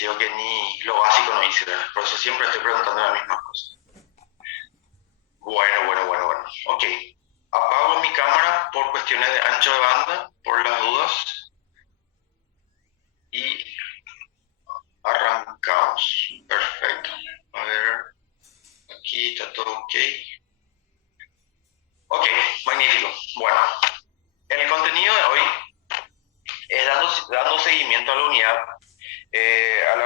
sido que ni lo básico no hice, ¿verdad? Por eso siempre estoy preguntando las mismas cosas. Bueno. Ok. Apago mi cámara por cuestiones de ancho de banda, por las dudas. Y arrancamos. Perfecto. A ver. Aquí está todo ok. Ok, magnífico. Bueno, el contenido de hoy es dando seguimiento a la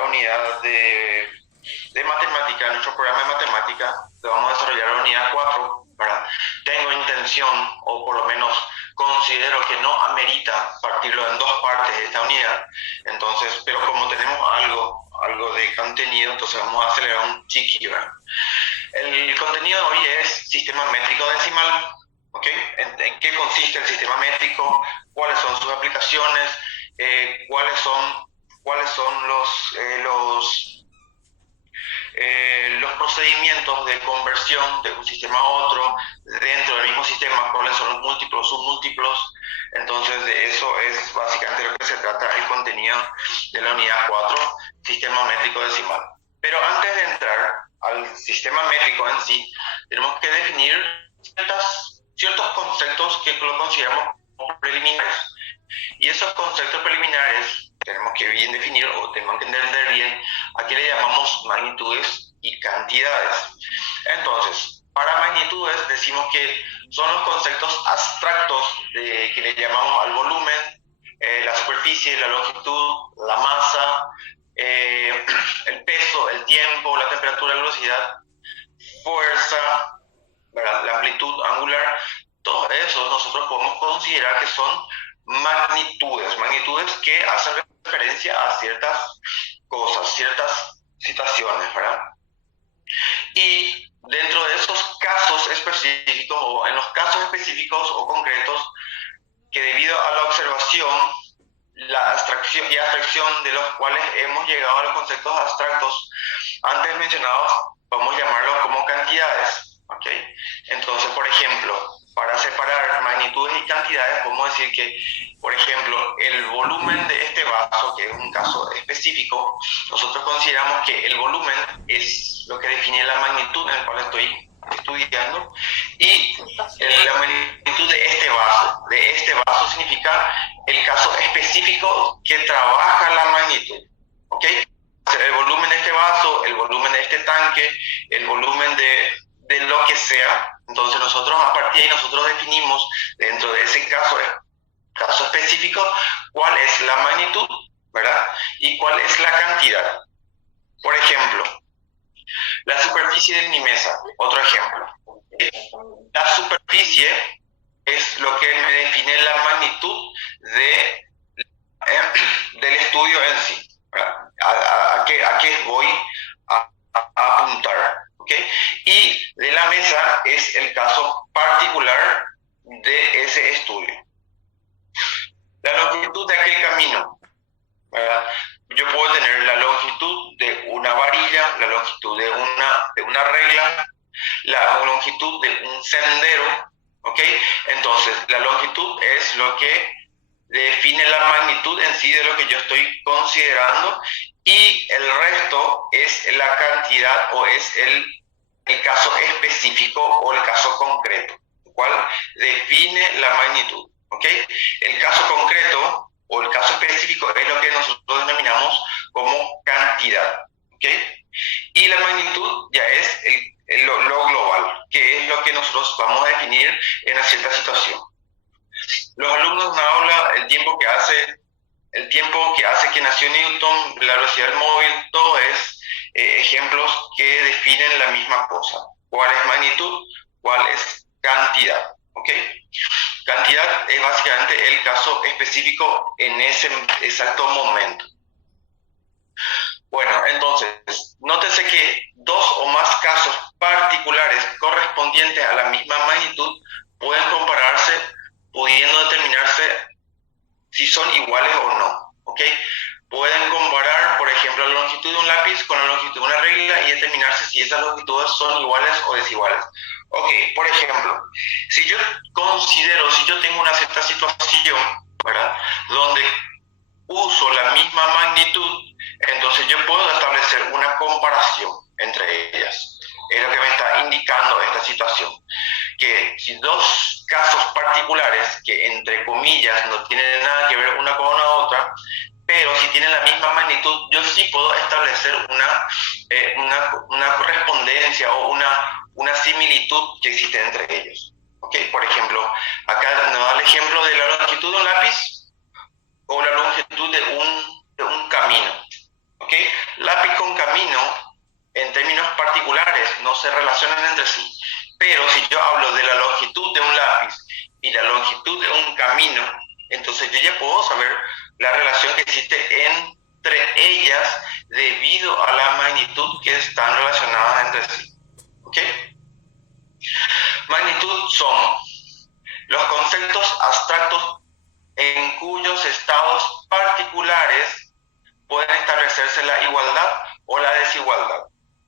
unidad de matemática, nuestro programa de matemática. Lo vamos a desarrollar la unidad 4, ¿verdad? Tengo intención, o por lo menos considero que no amerita partirlo en dos partes de esta unidad. Entonces, pero como tenemos algo de contenido, entonces vamos a acelerar un chiqui, ¿verdad? El contenido de hoy es sistema métrico decimal, ¿ok? ¿En qué consiste el sistema métrico? ¿Cuáles son sus aplicaciones? ¿Cuáles son los procedimientos de conversión de un sistema a otro dentro del mismo sistema? ¿Cuáles son los múltiplos, submúltiplos? Entonces, de eso es básicamente lo que se trata el contenido de la unidad 4, sistema métrico decimal. Pero antes de entrar al sistema métrico en sí, tenemos que definir ciertos conceptos que lo consideramos preliminares. Y esos conceptos preliminares tenemos que bien definir, o tenemos que entender bien a qué le llamamos magnitudes y cantidades. Entonces, para magnitudes decimos que son los conceptos abstractos que le llamamos al volumen, la superficie, la longitud, la masa, el peso, el tiempo, la temperatura, la velocidad, fuerza, ¿verdad? La amplitud angular. Todos esos nosotros podemos considerar que son magnitudes que hacen referencia a ciertas cosas, ciertas situaciones, ¿verdad? Y dentro de esos casos específicos, o en los casos específicos o concretos, que debido a la observación, la abstracción y abstracción de los cuales hemos llegado a los conceptos abstractos antes mencionados, vamos a llamarlos como cantidades, ¿ok? Entonces, por ejemplo, para separar magnitudes y cantidades, podemos decir que, por ejemplo, el volumen de este vaso, que es un caso específico, nosotros consideramos que el volumen es lo que define la magnitud en la cual estoy estudiando, y la magnitud de este vaso significa el caso específico que trabaja la magnitud, ¿ok? El volumen de este vaso, el volumen de este tanque, el volumen de lo que sea. Entonces nosotros a partir de ahí nosotros definimos dentro de ese caso específico cuál es la magnitud, ¿verdad? Y cuál es la cantidad. Por ejemplo, la superficie de mi mesa, otro ejemplo. La superficie es lo que me define la magnitud del estudio en sí, ¿verdad? ¿A qué voy a apuntar? ¿Okay? Y de la mesa es el caso particular de ese estudio. La longitud de aquel camino, ¿verdad? Yo puedo tener la longitud de una varilla, la longitud de una regla, la longitud de un sendero, ¿ok? Entonces, la longitud es lo que define la magnitud en sí de lo que yo estoy considerando, y el resto es la cantidad, o es el caso específico o el caso concreto, el cual define la magnitud, ¿ok? El caso concreto o el caso específico es lo que nosotros denominamos como cantidad, ¿ok? Y la magnitud ya es lo global, que es lo que nosotros vamos a definir en una cierta situación. Los alumnos nos hablan el tiempo que hace que nació Newton, la velocidad del móvil, todo es ejemplos que definen la misma cosa. ¿Cuál es magnitud? ¿Cuál es cantidad? ¿Ok? Cantidad es básicamente el caso específico en ese exacto momento. Bueno, entonces, nótese que dos o más casos particulares correspondientes a la misma magnitud pueden compararse, pudiendo determinarse si son iguales o no, ¿ok? Pueden comparar, por ejemplo, la longitud de un lápiz con la longitud de una regla y determinarse si esas longitudes son iguales o desiguales. Ok, por ejemplo, si yo tengo una cierta situación, ¿verdad?, donde uso la misma magnitud, entonces yo puedo que entre comillas no tienen nada que ver una con la otra, pero si tienen la misma magnitud, yo sí puedo establecer una correspondencia o una similitud que existe entre ellos. ¿Okay? Por ejemplo, acá nos da el ejemplo de la longitud de un lápiz o la longitud de un camino. ¿Okay? Lápiz con camino, en términos particulares, no se relacionan entre sí. Pero si yo hablo de la longitud de un lápiz y la longitud de un camino, entonces yo ya puedo saber la relación que existe entre ellas debido a la magnitud que están relacionadas entre sí. ¿Ok? Magnitud son los conceptos abstractos en cuyos estados particulares pueden establecerse la igualdad o la desigualdad.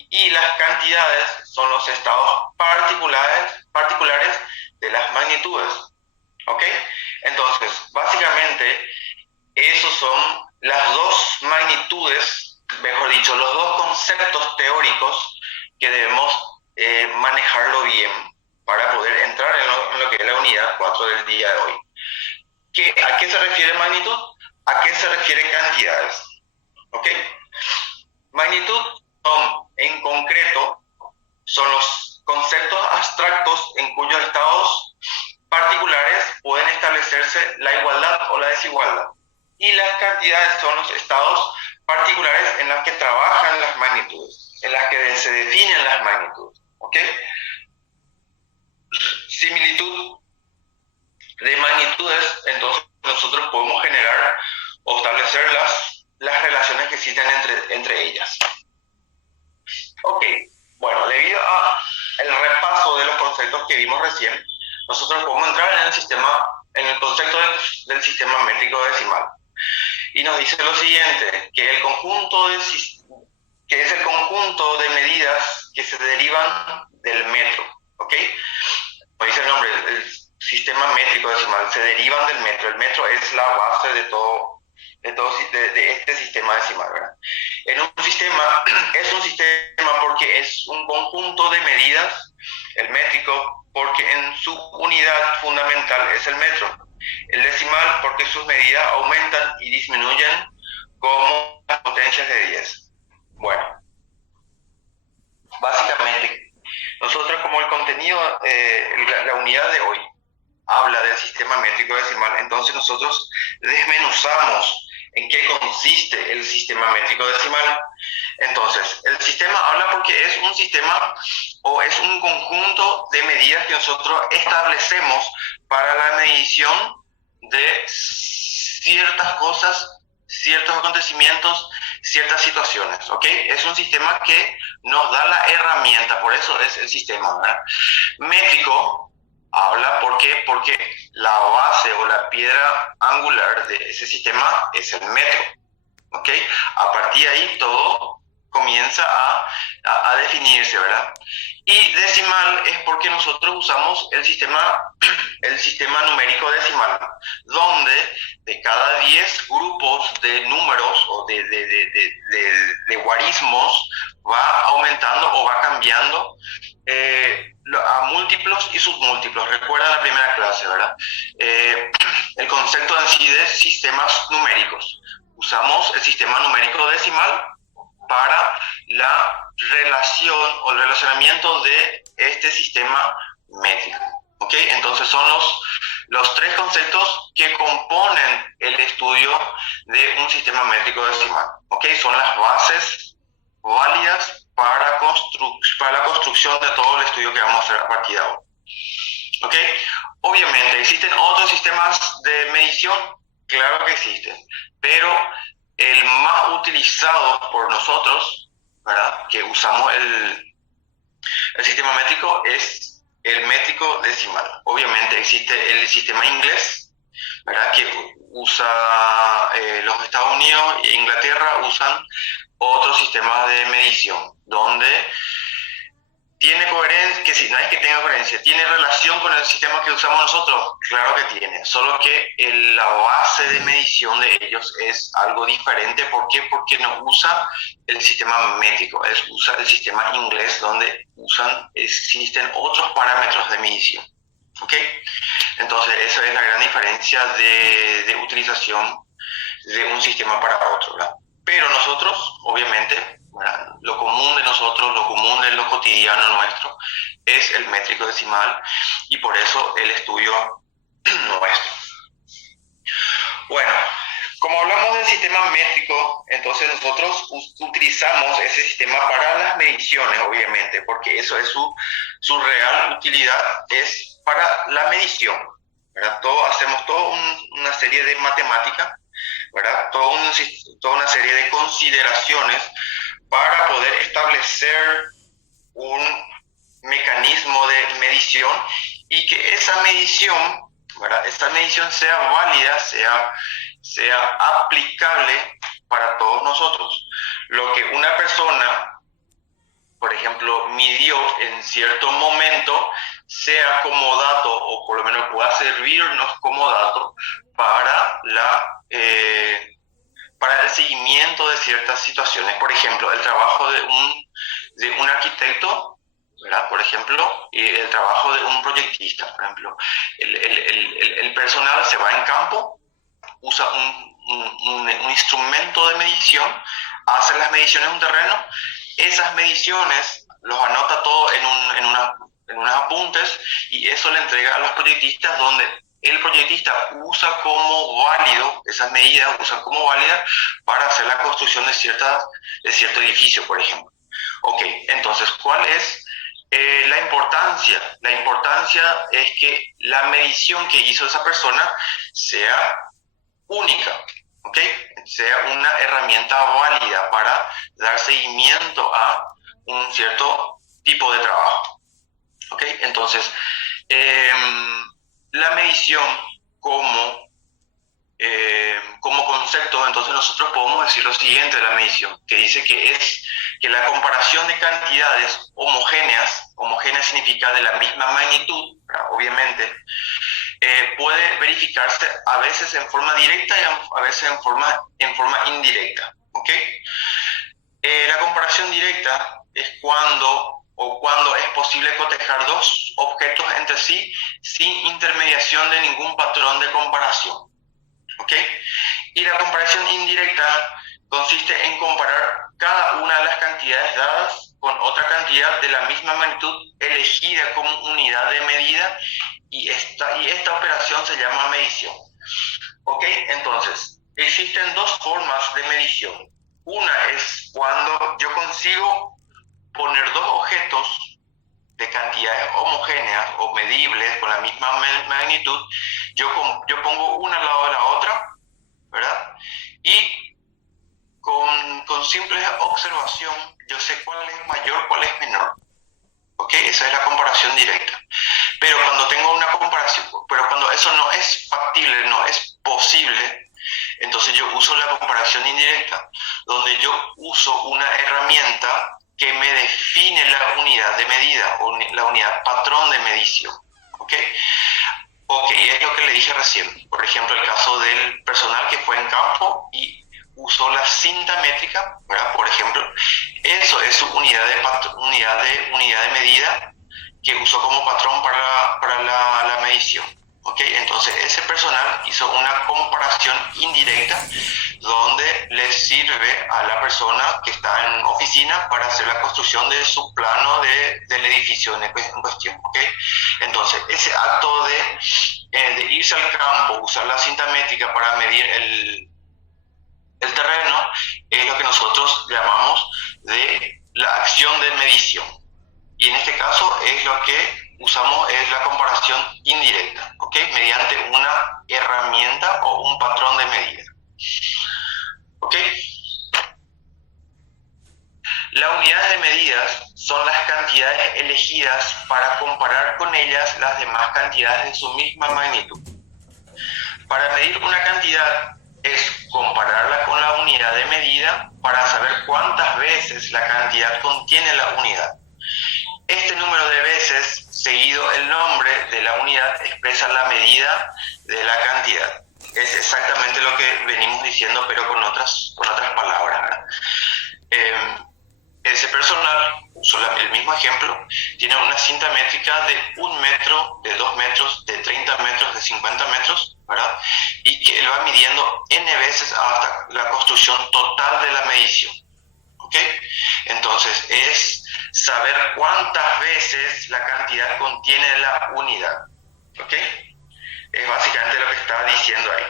Y las cantidades son los estados particulares de las magnitudes. ¿Ok? Entonces, básicamente, esos son las dos magnitudes, mejor dicho, los dos conceptos teóricos que debemos manejarlo bien para poder entrar en lo que es la unidad 4 del día de hoy. ¿A qué se refiere magnitud? ¿A qué se refiere cantidades? ¿Ok? Magnitud en concreto son los conceptos abstractos en cuyos estados particulares pueden establecerse la igualdad o la desigualdad. Y las cantidades son los estados particulares en los que trabajan las magnitudes, en las que se definen las magnitudes. ¿Ok? Similitud de magnitudes, entonces nosotros podemos generar o establecer las relaciones que existen entre ellas. Ok, bueno, debido al repaso de los conceptos que vimos recién, nosotros podemos entrar en el concepto del sistema métrico decimal. Y nos dice lo siguiente, que es el conjunto de medidas que se derivan del metro, ¿ok? Como dice el nombre, el sistema métrico decimal, se derivan del metro. El metro es la base de este sistema decimal, ¿verdad? Es un sistema porque es un conjunto de medidas, el métrico, porque en su unidad fundamental es el metro. El decimal porque sus medidas aumentan y disminuyen como las potencias de 10. Bueno, básicamente, nosotros como el contenido, la unidad de hoy habla del sistema métrico decimal, entonces nosotros desmenuzamos en qué consiste el sistema métrico decimal. Entonces, el sistema habla porque es un sistema o es un conjunto de medidas que nosotros establecemos para la medición de ciertas cosas, ciertos acontecimientos, ciertas situaciones, ¿ok? Es un sistema que nos da la herramienta, por eso es el sistema, ¿verdad? Métrico habla porque la base o la piedra angular de ese sistema es el metro, ¿ok? A partir de ahí todo comienza a definirse, ¿verdad? Y decimal es porque nosotros usamos el sistema numérico decimal, donde de cada 10 grupos de números o de guarismos va aumentando o va cambiando a múltiplos y submúltiplos. Recuerda la primera clase, ¿verdad? El concepto en sí de sistemas numéricos. Usamos el sistema numérico decimal para la relación o el relacionamiento de este sistema métrico. ¿Ok? Entonces son los tres conceptos que componen el estudio de un sistema métrico decimal. ¿Ok? Son las bases válidas para la construcción de todo el estudio que vamos a hacer a partir de ahora. ¿Ok? Obviamente, ¿existen otros sistemas de medición? Claro que existen, pero el más utilizado por nosotros, ¿verdad?, que usamos el sistema métrico es el métrico decimal. Obviamente existe el sistema inglés, ¿verdad?, que usa los Estados Unidos e Inglaterra usan otros sistemas de medición, donde ¿tiene coherencia? Que si no es que tenga coherencia, ¿tiene relación con el sistema que usamos nosotros? Claro que tiene, solo que la base de medición de ellos es algo diferente. ¿Por qué? Porque no usa el sistema métrico, usa el sistema inglés, donde existen otros parámetros de medición. ¿Ok? Entonces, esa es la gran diferencia de utilización de un sistema para otro, ¿verdad? Pero nosotros, obviamente, ¿verdad? Lo común de nosotros, lo común de lo cotidiano nuestro, es el métrico decimal y por eso el estudio nuestro. Bueno, como hablamos del sistema métrico, entonces nosotros utilizamos ese sistema para las mediciones, obviamente, porque eso es su real utilidad, es para la medición, ¿verdad? Hacemos toda una serie de matemáticas, ¿verdad? Toda una serie de consideraciones para poder establecer un mecanismo de medición y que esa medición, ¿verdad? Esta medición sea válida, sea aplicable para todos nosotros. Lo que una persona, por ejemplo, midió en cierto momento, sea como dato o por lo menos pueda servirnos como dato para para el seguimiento de ciertas situaciones. Por ejemplo, el trabajo de un arquitecto, ¿verdad? Por ejemplo, el trabajo de un proyectista, por ejemplo. El personal se va en campo, usa un instrumento de medición, hace las mediciones en un terreno, esas mediciones los anota todo en unos apuntes y eso le entrega a los proyectistas donde el proyectista usa como válido esas medidas, usa como válidas para hacer la construcción de cierto edificio, por ejemplo. Ok, entonces, ¿cuál es la importancia? La importancia es que la medición que hizo esa persona sea única, ¿ok? Sea una herramienta válida para dar seguimiento a un cierto tipo de trabajo, ¿ok? Entonces, la medición como concepto, entonces nosotros podemos decir lo siguiente de la medición, que dice que la comparación de cantidades homogéneas significa de la misma magnitud, ¿verdad? Obviamente, puede verificarse a veces en forma directa y a veces en forma indirecta, ¿ok? La comparación directa es cuando es posible cotejar dos objetos entre sí sin intermediación de ningún patrón de comparación, ¿ok? Y la comparación indirecta consiste en comparar cada una de las cantidades dadas con otra cantidad de la misma magnitud elegida como unidad de medida y esta operación se llama medición. ¿Ok? Entonces, existen dos formas de medición. Una es cuando yo consigo poner dos objetos de cantidades homogéneas o medibles con la misma magnitud, yo pongo una al lado de la otra, ¿verdad? Y con simple observación yo sé cuál es mayor, cuál es menor. ¿Ok? Esa es la comparación directa. Pero cuando eso no es factible, no es posible, entonces yo uso la comparación indirecta, donde yo uso una herramienta que me define la unidad de medida o la unidad patrón de medición. ¿Ok? Ok, es lo que le dije recién. Por ejemplo, el caso del personal que fue en campo y usó la cinta métrica, ¿verdad? Por ejemplo, eso es su unidad de medida que usó como patrón para la medición. ¿Ok? Entonces, ese personal hizo una comparación indirecta donde le sirve a la persona que está en oficina para hacer la construcción de su plano del edificio en cuestión. ¿Ok? Entonces, ese acto de irse al campo, usar la cinta métrica para medir el terreno, es lo que nosotros llamamos de la acción de medición. Y en este caso es lo que usamos es la comparación indirecta, ¿ok? Mediante una herramienta o un patrón de medida, ¿ok? Las unidades de medidas son las cantidades elegidas para comparar con ellas las demás cantidades de su misma magnitud. Para medir una cantidad es compararla con la unidad de medida para saber cuántas veces la cantidad contiene la unidad. Este número de veces, seguido el nombre de la unidad, expresa la medida de la cantidad. Es exactamente lo que venimos diciendo, pero con otras palabras, ¿verdad? Ese personal usó el mismo ejemplo, tiene una cinta métrica de 1 metro, de 2 metros, de 30 metros, de 50 metros, ¿verdad? Y que él va midiendo n veces hasta la construcción total de la medición, ¿ok? Entonces es saber cuántas veces la cantidad contiene la unidad, ¿ok? Es básicamente lo que está diciendo ahí.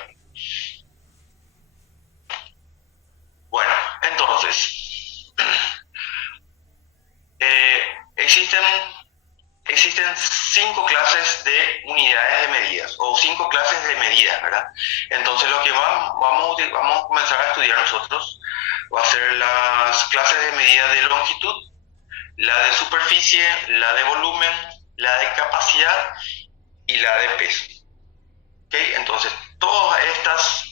Bueno, entonces, existen 5 clases de unidades de medidas, o 5 clases de medidas, ¿verdad? Entonces lo que vamos a comenzar a estudiar nosotros va a ser las clases de medida de longitud, la de superficie, la de volumen, la de capacidad y la de peso. ¿Okay? Entonces, todas estas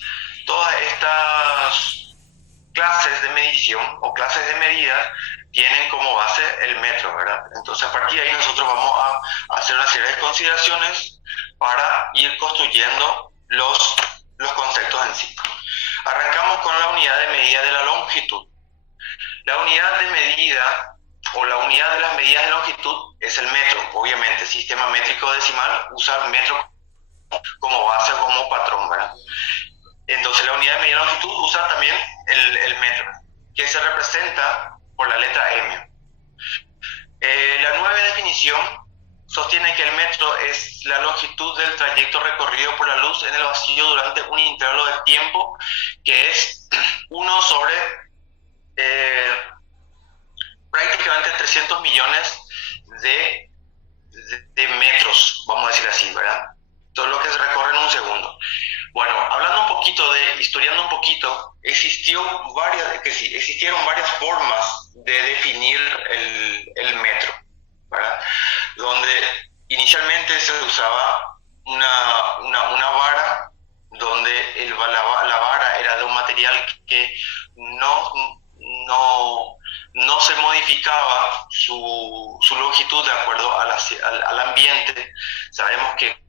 clases de medición o clases de medida tienen como base el metro, ¿verdad? Entonces, a partir de ahí nosotros vamos a hacer una serie de consideraciones para ir construyendo los conceptos en sí. Arrancamos con la unidad de medida de la longitud. La unidad de medida o la unidad de las medidas de longitud es el metro, obviamente. Sistema métrico decimal usa el metro como base, como patrón, ¿verdad? Entonces la unidad de medida de longitud usa también el metro, que se representa por la letra M. La nueva definición sostiene que el metro es la longitud del trayecto recorrido por la luz en el vacío durante un intervalo de tiempo que es 1 sobre prácticamente 300 millones de metros, vamos a decir así, ¿verdad? Todo lo que se recorre en un segundo. Bueno, hablando un poquito historiando un poquito, existieron varias formas de definir el metro, ¿verdad? Donde inicialmente se usaba una vara, donde la vara era de un material que no se modificaba su longitud de acuerdo al ambiente. Sabemos que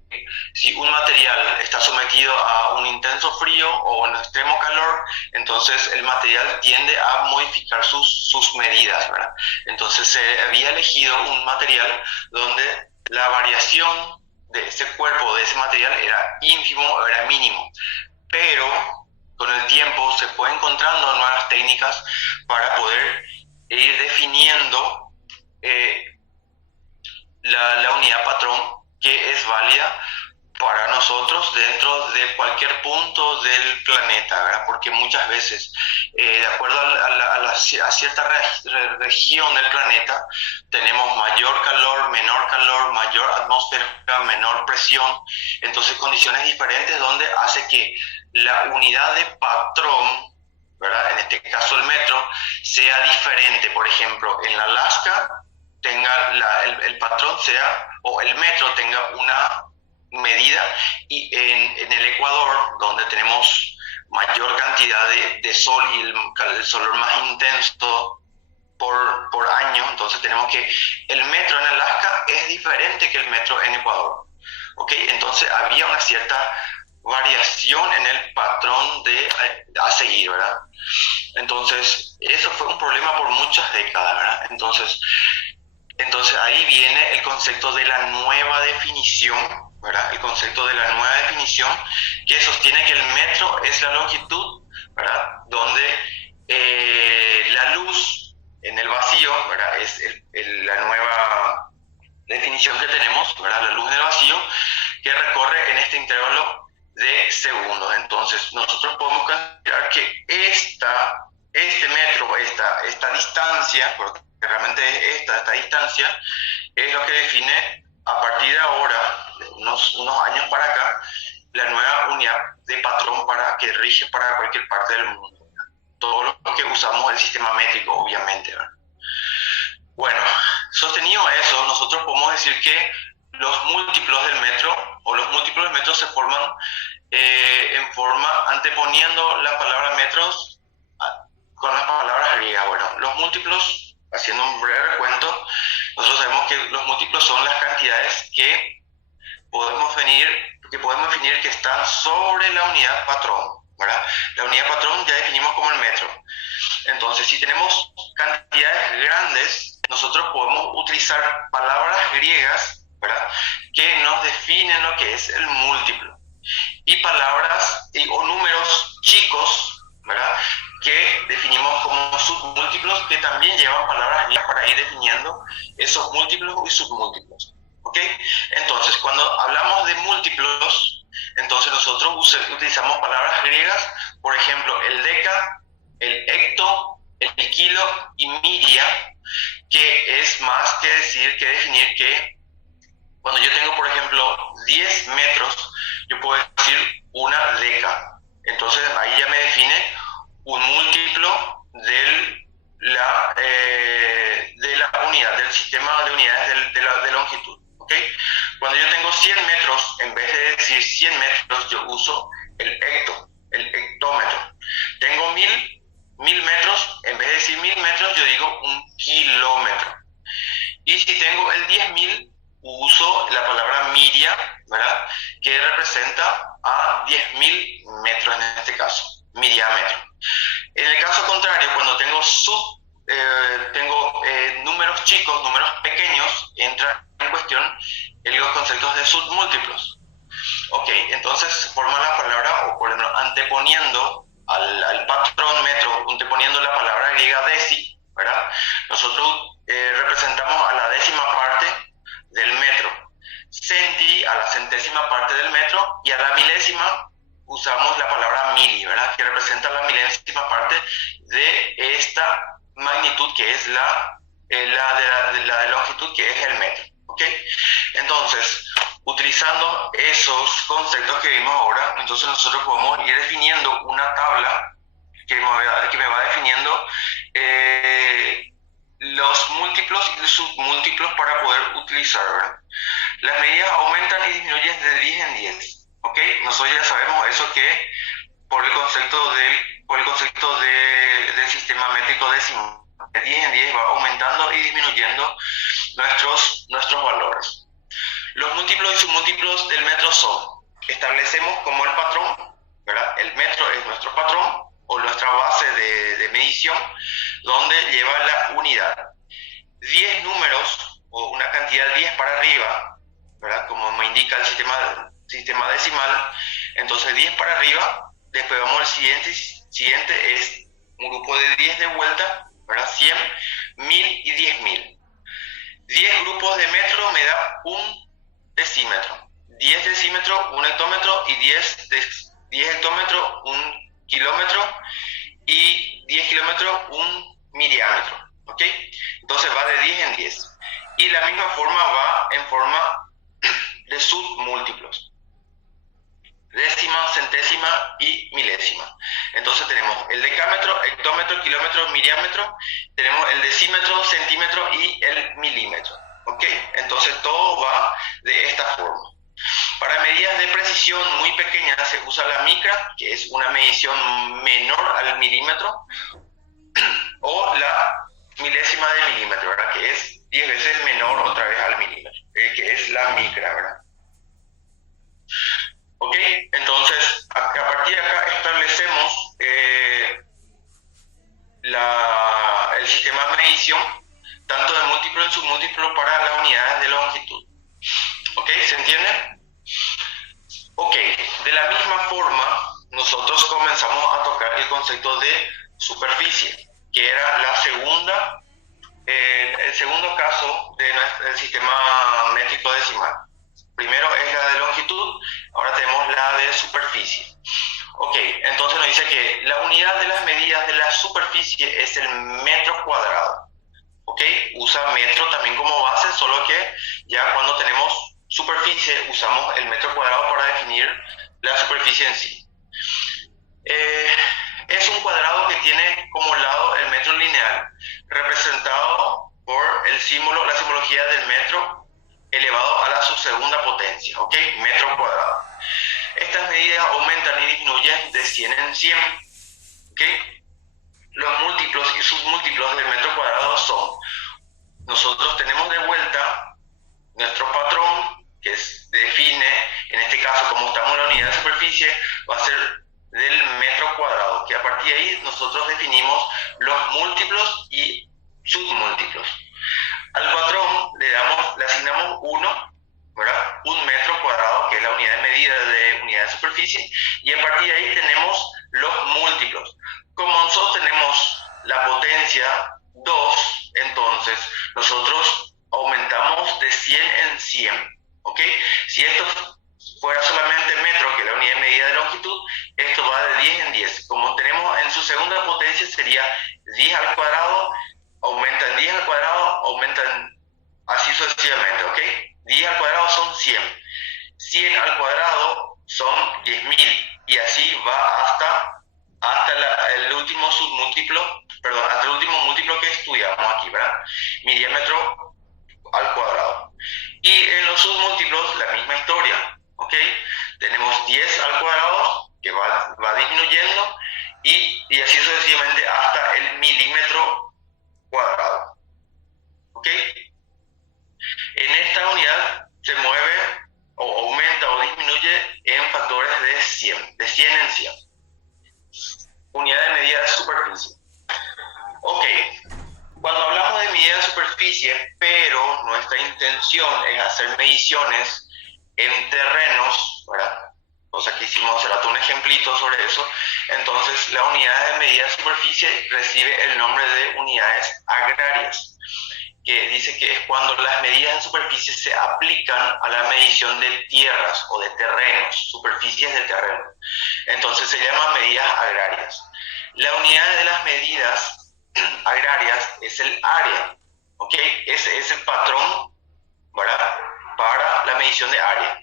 si un material está sometido a un intenso frío o un extremo calor, entonces el material tiende a modificar sus medidas, ¿verdad? Entonces se había elegido un material donde la variación de ese cuerpo, de ese material, era ínfimo, era mínimo. Pero con el tiempo se fue encontrando nuevas técnicas para poder ir definiendo la unidad patrón que es válida para nosotros dentro de cualquier punto del planeta, ¿verdad? Porque muchas veces, de acuerdo a cierta región del planeta, tenemos mayor calor, mayor atmósfera, menor presión, entonces condiciones diferentes donde hace que la unidad de patrón, ¿verdad? En este caso el metro, sea diferente. Por ejemplo, en Alaska tenga el patrón sea, o el metro tenga una medida, y en el Ecuador, donde tenemos mayor cantidad de sol y el sol más intenso por año, entonces tenemos que el metro en Alaska es diferente que el metro en Ecuador, ¿ok? Entonces había una cierta variación en el patrón a seguir, ¿verdad? Entonces eso fue un problema por muchas décadas, ¿verdad? Entonces ahí viene el concepto de la nueva definición, ¿verdad? El concepto de la nueva definición que sostiene que el metro es la longitud, ¿verdad? Donde la luz en el vacío, ¿verdad? Es la nueva definición que tenemos, ¿verdad? La luz en el vacío que recorre en este intervalo de segundos. Entonces nosotros podemos considerar que este metro, esta distancia, porque realmente esta distancia es lo que define a partir de ahora, de unos años para acá, la nueva unidad de patrón que rige para cualquier parte del mundo. Todo lo que usamos el sistema métrico, obviamente, ¿verdad? Bueno, sostenido eso, nosotros podemos decir que los múltiplos del metro, o los múltiplos del metro se forman en forma anteponiendo las palabras metros con las palabras griegas. Bueno, los múltiplos, haciendo un breve recuento, nosotros sabemos que los múltiplos son las cantidades que podemos definir que están sobre la unidad patrón, ¿verdad? La unidad patrón ya definimos como el metro. Entonces, si tenemos cantidades grandes, nosotros podemos utilizar palabras griegas, ¿verdad?, que nos definen lo que es el múltiplo, y palabras o números chicos, ¿verdad?, que definimos como submúltiplos, que también llevan palabras griegas para ir definiendo esos múltiplos y submúltiplos. ¿Ok? Entonces, cuando hablamos de múltiplos, entonces nosotros utilizamos palabras griegas, por ejemplo, el deca, el hecto, el kilo y miria, que es más que decir, que definir que cuando yo tengo, por ejemplo, 10 metros, yo puedo decir una deca. Entonces, ahí ya me define un múltiplo de la unidad, del sistema de unidades de longitud. ¿Okay? Cuando yo tengo 100 metros, en vez de decir 100 metros, yo uso el hecto, el hectómetro. Tengo 1000 metros, en vez de decir 1000 metros, yo digo un kilómetro. Y si tengo el 10.000, uso la palabra miria, ¿verdad?, que representa a 10.000 metros en este caso, miriámetro. En el caso contrario, cuando tengo números chicos, números pequeños, entra en cuestión los conceptos de submúltiplos. Ok, entonces se forma la palabra, o por ejemplo, anteponiendo al patrón metro, anteponiendo la palabra griega deci, ¿verdad?, nosotros representamos a la décima parte del metro, centi a la centésima parte del metro, y a la milésima usamos la palabra mili, ¿verdad?, que representa la milésima parte de esta magnitud, que es la de longitud, que es el metro. ¿Ok? Entonces, utilizando esos conceptos que vimos ahora, entonces nosotros podemos ir definiendo una tabla que me va definiendo los múltiplos y los submúltiplos para poder utilizar, ¿verdad? Las medidas aumentan y disminuyen de 10 en 10. ¿Ok? Nosotros ya sabemos eso, que por el concepto del sistema métrico decimal, de 10 en 10 va aumentando y disminuyendo nuestros valores. Los múltiplos y submúltiplos del metro son: establecemos como el patrón, ¿verdad? El metro es nuestro patrón o nuestra base de medición, donde lleva la unidad. 10 números o una cantidad 10 para arriba, ¿verdad?, como me indica el sistema decimal, entonces 10 para arriba. Después vamos al siguiente es un grupo de 10 de vuelta, ¿verdad?, 100, 1000 y 10.000. 10 grupos de metro me da un decímetro, 10 decímetros, un hectómetro, y 10 hectómetros, un kilómetro, y 10 kilómetros, un miriámetro. ¿Ok? Entonces va de 10 en 10. Y la misma forma va en forma de submúltiplos: décima, centésima y milésima. Entonces tenemos el decámetro, hectómetro, kilómetro, miriámetro, tenemos el decímetro, centímetro y el milímetro. ¿Ok? Entonces todo va de esta forma. Para medidas de precisión muy pequeñas se usa la micra, que es una medición menor al milímetro, o la milésima de milímetro, ¿verdad?, que es 10 veces menor otra vez al milímetro, que es la micra, ¿verdad? Ok, entonces a partir de acá establecemos el sistema de medición, tanto de múltiplo y submúltiplo, para las unidades de longitud. Ok, ¿se entiende? Ok, de la misma forma nosotros comenzamos a tocar el concepto de superficie, que era el segundo caso del sistema métrico decimal. Primero es la de longitud, ahora tenemos la de superficie. Ok, entonces nos dice que la unidad de las medidas de la superficie es el metro cuadrado. Ok, usa metro también como base, solo que ya cuando tenemos superficie usamos el metro cuadrado para definir la superficie en sí. Es un cuadrado que tiene como lado el metro lineal, representado por la simbología del metro elevado a la subsegunda potencia, ¿ok? Metro cuadrado. Estas medidas aumentan y disminuyen de 100 en 100, ¿ok? Los múltiplos y submúltiplos del metro cuadrado son: nosotros tenemos de vuelta nuestro patrón, que define, en este caso, como estamos en la unidad de superficie, va a ser del metro cuadrado, que a partir de ahí nosotros definimos los múltiplos y submúltiplos. Al patrón superficie, y a partir de ahí tenemos los múltiplos. Como nosotros tenemos la potencia 2, entonces nosotros aumentamos de 100 en 100, ¿ok? Si esto fuera solamente metro, que es la unidad de medida de longitud, esto va de 10 en 10. Como tenemos en su segunda potencia, sería 10 al cuadrado, aumentan 10 al cuadrado, aumentan así sucesivamente, ¿ok? 10 al cuadrado son 100. 100 al cuadrado son 10.000, y así va hasta el último submúltiplo, perdón, hasta el último múltiplo que estudiamos aquí, ¿verdad? Mi diámetro al cuadrado. Y en los submúltiplos la misma historia, ¿ok? Tenemos 10 al cuadrado, que va disminuyendo, y así sucesivamente hasta el milímetro cuadrado, ¿ok? En esta unidad se mueve o aumenta o disminuye en factores de 100, de 100 en 100. Unidad de medida de superficie. Ok, cuando hablamos de medida de superficie, pero nuestra intención es hacer mediciones en terrenos, ¿verdad? O sea, quisimos hacer un ejemplito sobre eso. Entonces, la unidad de medida de superficie recibe el nombre de unidades agrarias, que dice que es cuando las medidas en superficie se aplican a la medición de tierras o de terrenos, superficies de terreno. Entonces se llaman medidas agrarias. La unidad de las medidas agrarias es el área, ¿ok? Ese es el patrón, ¿verdad?, para la medición de área.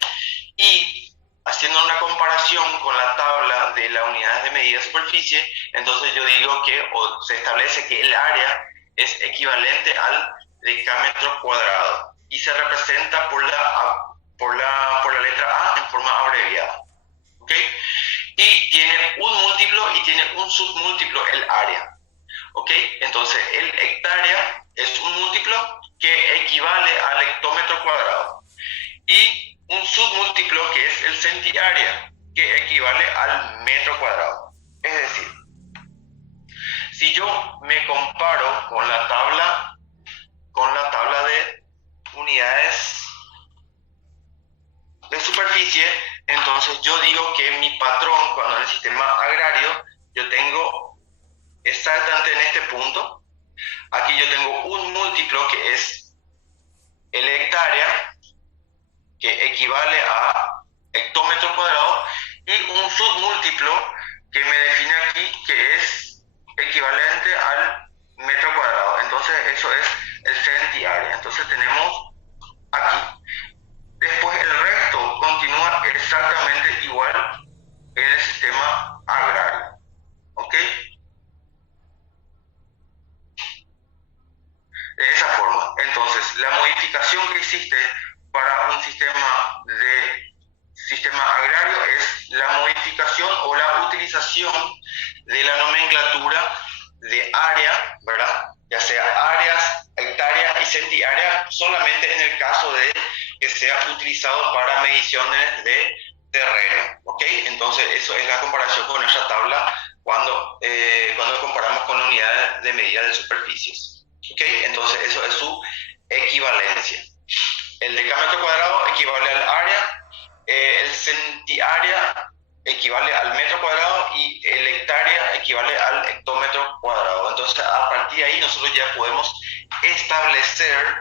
Y haciendo una comparación con la tabla de las unidades de medida de superficie, entonces yo digo que, o se establece que el área es equivalente al decámetro cuadrado y se representa por la letra A en forma abreviada, ¿ok? Y tiene un múltiplo y tiene un submúltiplo el área, ¿ok? Entonces el hectárea es un múltiplo que equivale al hectómetro cuadrado y un submúltiplo que es el centiárea, que equivale al metro cuadrado. Es decir, si yo me comparo con la tabla de unidades de superficie, entonces yo digo que mi patrón, cuando en el sistema agrario, yo tengo exactamente en este punto, aquí yo tengo un múltiplo que es el hectárea, que equivale a hectómetro cuadrado, y un submúltiplo que me define aquí, que es equivalente al metro cuadrado. Entonces eso es el centiárea. Entonces tenemos aquí. Después el resto continúa exactamente igual en el sistema agrario, ¿ok? De esa forma. Entonces la modificación que existe para un sistema agrario es la modificación o la utilización de la nomenclatura de área, ¿verdad? Ya sea áreas, hectáreas y centiárea, solamente en el caso de que sea utilizado para mediciones de terreno, ¿ok? Entonces eso es la comparación con nuestra tabla cuando comparamos con unidades de medida de superficies, ¿ok? Entonces eso es su equivalencia. El decámetro cuadrado equivale al área, el centiárea equivale al metro cuadrado y el hectárea equivale al hectómetro cuadrado. Entonces, a partir de ahí nosotros ya podemos establecer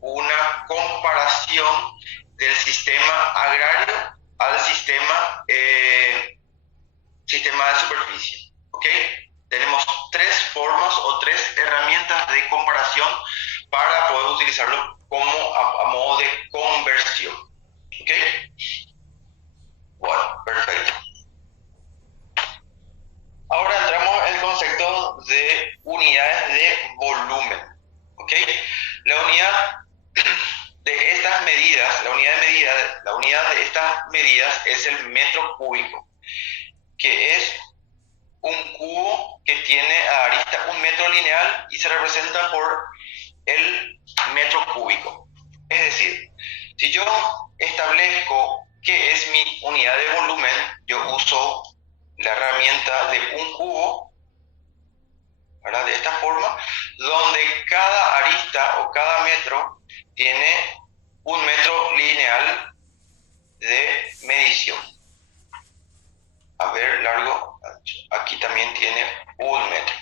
una comparación del sistema agrario al sistema de superficie, ¿ok? Tenemos tres formas o tres herramientas de comparación para poder utilizarlo como a modo de conversión, ¿ok? Bueno, perfecto. Ahora entramos en el concepto de unidades de volumen, ¿ok? La unidad de estas medidas, la unidad de estas medidas es el metro cúbico, que es un cubo que tiene a arista un metro lineal y se representa por el metro cúbico. Es decir, si yo establezco qué es mi unidad de volumen, yo uso la herramienta de un cubo, ¿verdad? De esta forma, donde cada arista o cada metro tiene un metro lineal de medición. 1 metro.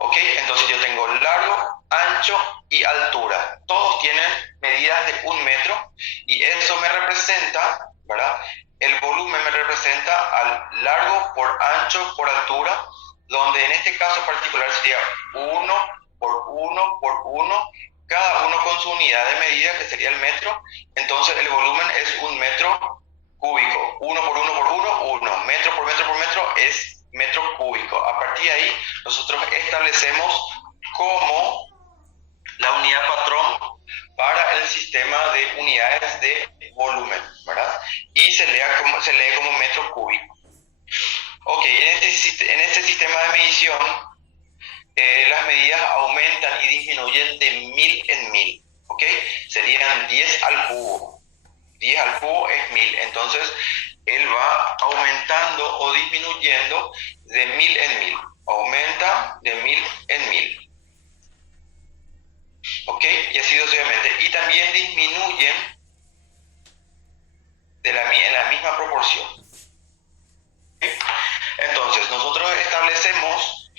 ¿Ok? Entonces yo tengo largo, ancho y altura. Todos tienen medidas de 1 metro y eso me representa, ¿verdad? El volumen me representa al largo por ancho por altura, donde en este caso particular sería 1 por 1 por 1, cada uno con su unidad de medida, que sería el metro. Entonces el volumen es 1 metro cúbico. 1 por 1 por 1, 1. Metro por metro por metro es metro cúbico. A partir de ahí, nosotros establecemos como la unidad patrón para el sistema de unidades de volumen, ¿verdad? Y se lee como metro cúbico. Ok, en este sistema de medición, las medidas aumentan y disminuyen de 1000 en 1000, ¿ok? Serían 10 al cubo. 10 al cubo es 1000, entonces él va aumentando o disminuyendo de 1000 en 1000. Aumenta de 1000 en 1000. ¿Ok? Y así sucesivamente. Y también disminuyen en la misma proporción. ¿Okay? Entonces, nosotros establecemos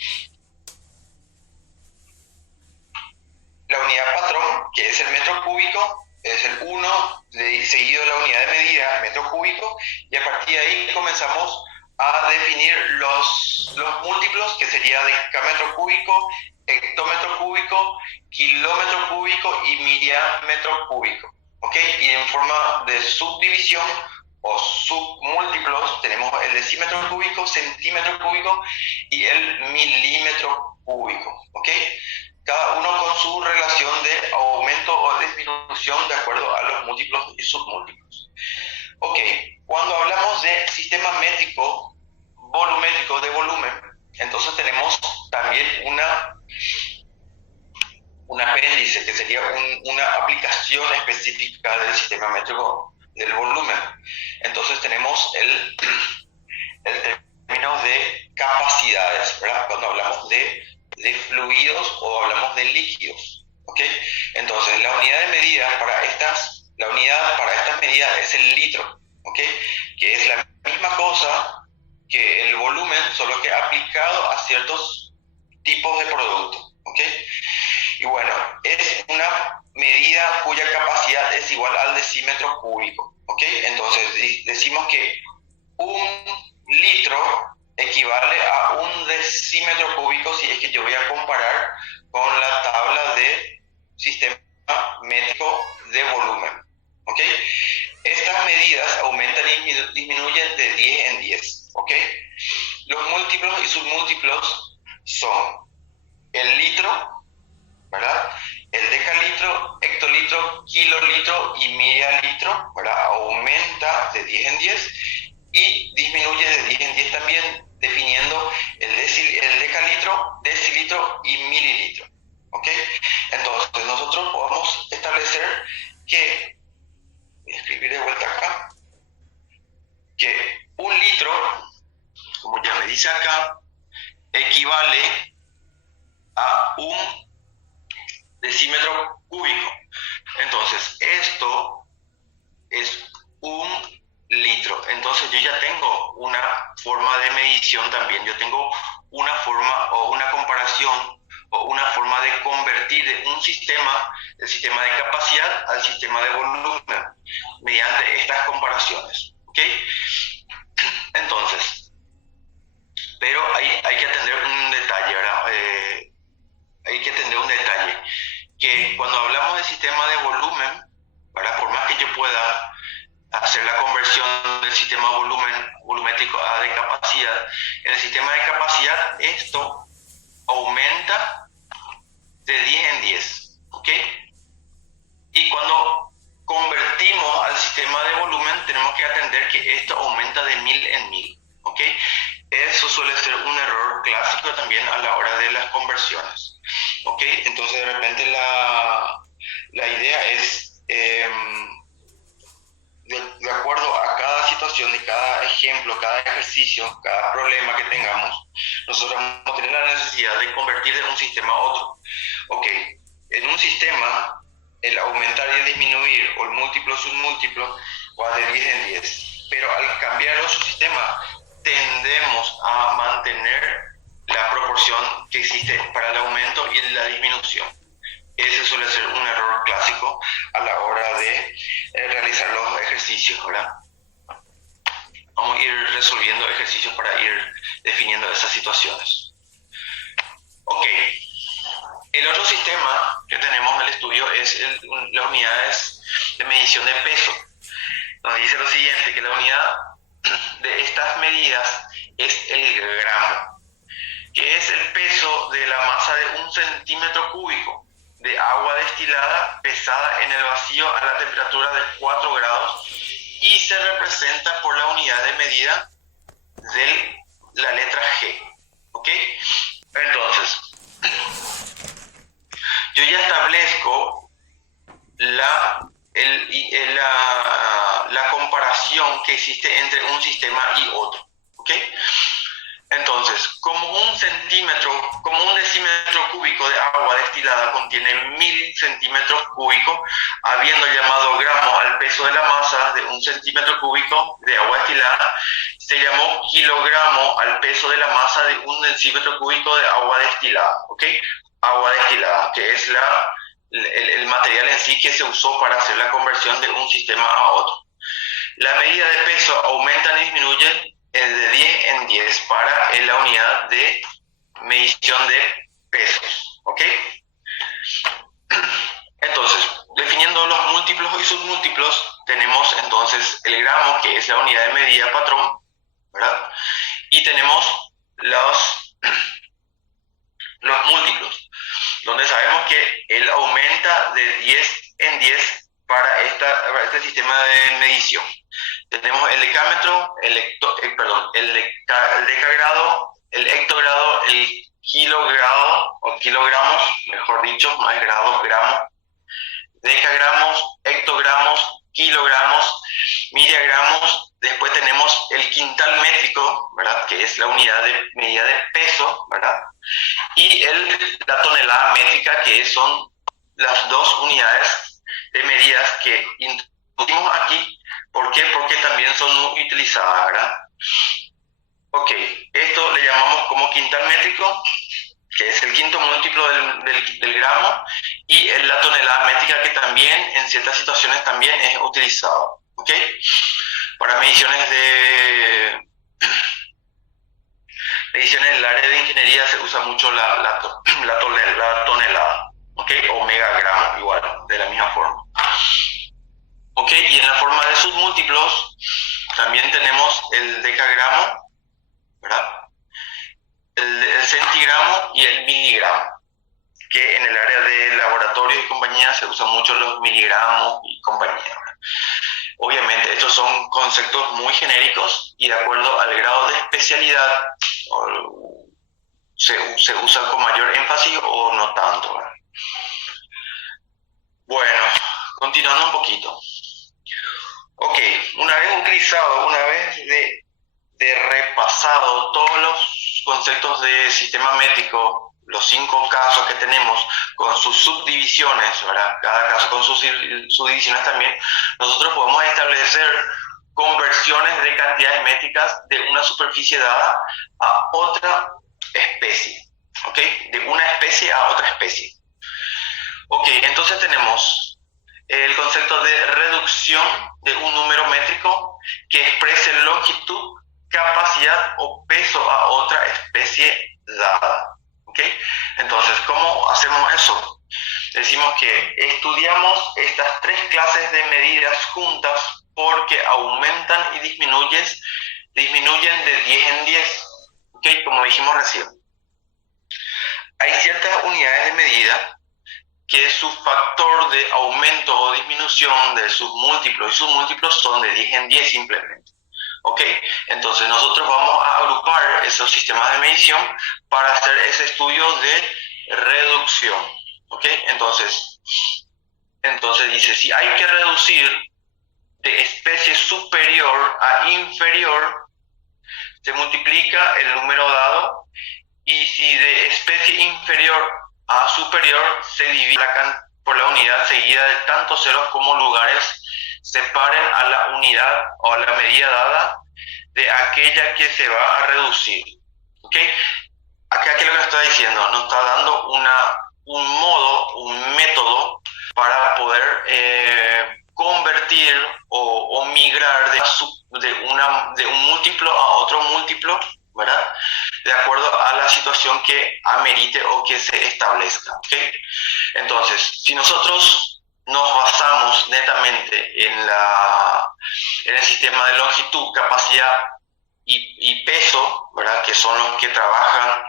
la unidad patrón, que es el metro cúbico, es el 1 seguido de la unidad de medida, metro cúbico, y a partir de ahí comenzamos a definir los múltiplos, que sería decámetro cúbico, hectómetro cúbico, kilómetro cúbico y miliámetro cúbico. ¿Ok? Y en forma de subdivisión o submúltiplos tenemos el decímetro cúbico, centímetro cúbico y el milímetro cúbico. ¿Ok? Cada uno con su relación de aumento o disminución de acuerdo a los múltiplos y submúltiplos. Ok, cuando hablamos de sistema métrico volumétrico de volumen, entonces tenemos también un apéndice que sería una aplicación específica del sistema métrico del volumen. Entonces tenemos el término de capacidades, ¿verdad? Cuando hablamos de fluidos o hablamos de líquidos, ¿ok? Entonces la unidad de medida para estas medidas es el litro, ¿ok? Que es la misma cosa que el volumen, solo que aplicado a ciertos tipos de productos, ¿ok? Y bueno, es una medida cuya capacidad es igual al decímetro cúbico, ¿ok? Entonces decimos que 1 litro equivale a 1 decímetro cúbico si es que yo voy a comparar con la tabla de sistema métrico de volumen, ¿ok? Estas medidas aumentan y disminuyen de 10 en 10, ¿ok? Los múltiplos y submúltiplos son el litro, ¿verdad? El decalitro, hectolitro, kilolitro y mililitro, ¿verdad? Aumenta de 10 en 10 y disminuye de 10 en 10 también, definiendo el decalitro, decilitro y mililitro. ¿Ok? Entonces nosotros podemos establecer que, voy a escribir de vuelta acá, que 1 litro, como ya me dice acá, equivale a 1 decímetro cúbico. Entonces esto es 1 litro. Entonces yo ya tengo una forma de medición también. Yo tengo una forma o una comparación o una forma de convertir un sistema, el sistema de capacidad al sistema de volumen mediante estas comparaciones. ¿Ok? Entonces, pero hay que atender un detalle, ¿verdad? Hay que atender un detalle, que cuando hablamos de sistema de volumen, ¿verdad? Por más que yo pueda hacer la conversión del sistema volumétrico a de capacidad, en el sistema de capacidad esto aumenta de 10 en 10, ¿ok? Y cuando convertimos al sistema de volumen tenemos que atender que esto aumenta de 1000 en 1000, ¿ok? Eso suele ser un error clásico también a la hora de las conversiones, ¿ok? Entonces de repente la idea es de acuerdo a cada situación, de cada ejemplo, cada ejercicio, cada problema que tengamos, nosotros vamos a tener la necesidad de convertir de un sistema a otro. Ok, en un sistema, el aumentar y el disminuir, o el múltiplo submúltiplo, va de 10 en 10. Pero al cambiar los sistemas, tendemos a mantener la proporción que existe para el aumento y la disminución. Ese suele ser un error clásico a la hora de realizar los ejercicios, ¿verdad? Vamos a ir resolviendo ejercicios para ir definiendo esas situaciones. Ok. El otro sistema que tenemos en el estudio es las unidades de medición de peso. Nos dice lo siguiente, que la unidad de estas medidas es el gramo, que es el peso de la masa de 1 centímetro cúbico de agua destilada pesada en el vacío a la temperatura de 4 grados y se representa por la unidad de medida de la letra G. ¿Ok? Entonces, yo ya establezco la comparación que existe entre un sistema y otro. ¿Ok? Entonces, como un decímetro cúbico de agua destilada contiene 1000 centímetros cúbicos, habiendo llamado gramo al peso de la masa de 1 centímetro cúbico de agua destilada, se llamó kilogramo al peso de la masa de 1 decímetro cúbico de agua destilada. ¿Ok? Agua destilada, que es el material en sí que se usó para hacer la conversión de un sistema a otro. La medida de peso aumenta y disminuye de 10 en 10 para la unidad de medición de pesos. ¿Ok? Entonces, definiendo los múltiplos y submúltiplos, tenemos entonces el gramo, que es la unidad de medida patrón, ¿verdad? Y tenemos los múltiplos, donde sabemos que él aumenta de 10 en 10 para este sistema de medición. Tenemos el decámetro, el decagrado, el hectogrado, el kilogrado, o kilogramos, mejor dicho, no es grado, gramos, decagramos, hectogramos, kilogramos, miligramos. Después tenemos el quintal métrico, ¿verdad?, que es la unidad de medida de peso, ¿verdad? Y la tonelada métrica, que son las dos unidades de medidas que introducimos aquí. ¿Por qué? Porque también son muy utilizadas, ¿verdad? Ok, esto le llamamos como quintal métrico, que es el quinto múltiplo del gramo, y la tonelada métrica, que también en ciertas situaciones también es utilizado. ¿Ok? Para mediciones en el área de ingeniería se usa mucho la tonelada, ¿ok? O megagramo, igual, de la misma forma. ¿Ok? Y en la forma de submúltiplos también tenemos el decagramo, ¿verdad?, el centigramo y el miligramo, que en el área de laboratorio y compañía se usan mucho los miligramos y compañía, ¿verdad? Obviamente estos son conceptos muy genéricos y de acuerdo al grado de especialidad se usa con mayor énfasis o no tanto, ¿verdad? Bueno, continuando un poquito. Ok, una vez de repasado todos los conceptos de sistema métrico, los 5 casos que tenemos con sus subdivisiones, ¿verdad?, cada caso con sus subdivisiones también, nosotros podemos establecer conversiones de cantidades métricas de una superficie dada a otra especie, ¿ok? De una especie a otra especie. Ok, entonces tenemos el concepto de reducción de un número métrico que exprese longitud, capacidad o peso a otra especie dada. ¿Ok? Entonces, ¿cómo hacemos eso? Decimos que estudiamos estas 3 clases de medidas juntas porque aumentan y disminuyen de 10 en 10. ¿Ok? Como dijimos recién. Hay ciertas unidades de medida que su factor de aumento o disminución de sus múltiplos y submúltiplos son de 10 en 10 simplemente. ¿Ok? Entonces nosotros vamos a agrupar esos sistemas de medición para hacer ese estudio de reducción. ¿Ok? Entonces dice, si hay que reducir de especie superior a inferior, se multiplica el número dado, y si de especie inferior a superior, se divide por la unidad seguida de tantos ceros como lugares separen a la unidad o a la medida dada de aquella que se va a reducir. ¿Ok? acá, ¿qué es lo que nos está diciendo? Nos está dando un modo, un método para poder convertir o migrar de un múltiplo a otro múltiplo, ¿verdad? De acuerdo a la situación que amerite o que se establezca, ¿ok? Entonces, si nosotros nos basamos netamente en el sistema de longitud, capacidad y peso, ¿verdad? Que son los que trabajan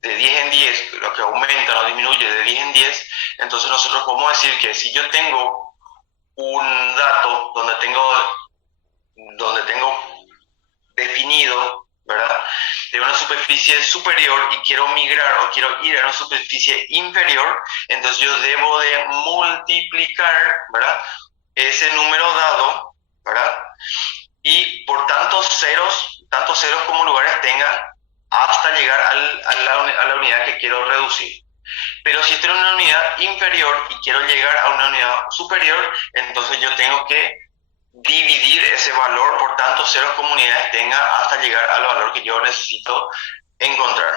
de 10 en 10, lo que aumenta o disminuye de 10 en 10, entonces nosotros podemos decir que si yo tengo un dato donde tengo definido, ¿verdad? De una superficie superior y quiero migrar o quiero ir a una superficie inferior, entonces yo debo de multiplicar, ¿verdad? Ese número dado, ¿verdad? Y por tantos ceros como lugares tenga, hasta llegar a la unidad que quiero reducir. Pero si estoy en una unidad inferior y quiero llegar a una unidad superior, entonces yo tengo que dividir ese valor por tantos ceros como unidades tenga hasta llegar al valor que yo necesito encontrar.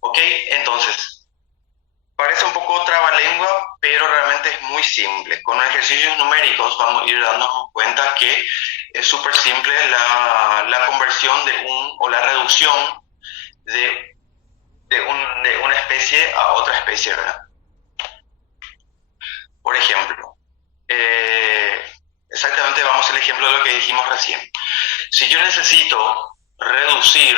¿Ok? Entonces, parece un poco trabalengua, pero realmente es muy simple. Con ejercicios numéricos vamos a ir dándonos cuenta que es súper simple la conversión o la reducción de una especie a otra especie, ¿verdad? Por ejemplo, exactamente vamos al ejemplo de lo que dijimos recién. Si yo necesito reducir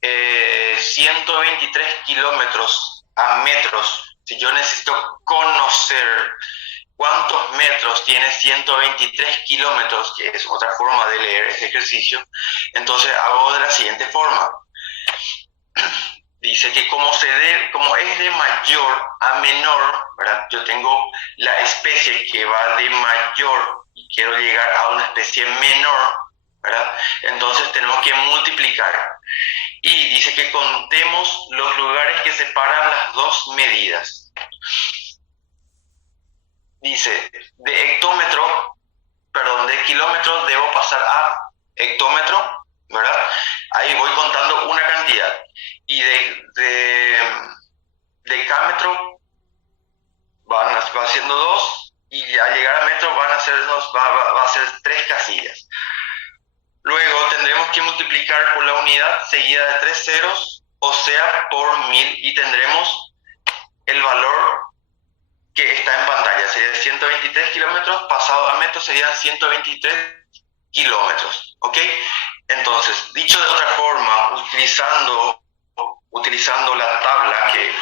123 kilómetros a metros, si yo necesito conocer cuántos metros tiene 123 kilómetros, que es otra forma de leer este ejercicio, entonces hago de la siguiente forma. Dice que como es de mayor a menor, ¿verdad? Yo tengo la especie que va de mayor y quiero llegar a una especie menor, ¿verdad? Entonces tenemos que multiplicar. Y dice que contemos los lugares que separan las dos medidas. Dice, de kilómetro debo pasar a hectómetro, ¿verdad? Ahí voy contando una cantidad. Y de decámetro va siendo 2, y al llegar a metro van a ser va a ser 3 casillas. Luego tendremos que multiplicar por la unidad seguida de 3 ceros, o sea, por 1000, y tendremos el valor que está en pantalla. Sería 123 kilómetros, pasado a metros serían 123 kilómetros, ¿ok? Entonces, dicho de otra forma, utilizando la tabla que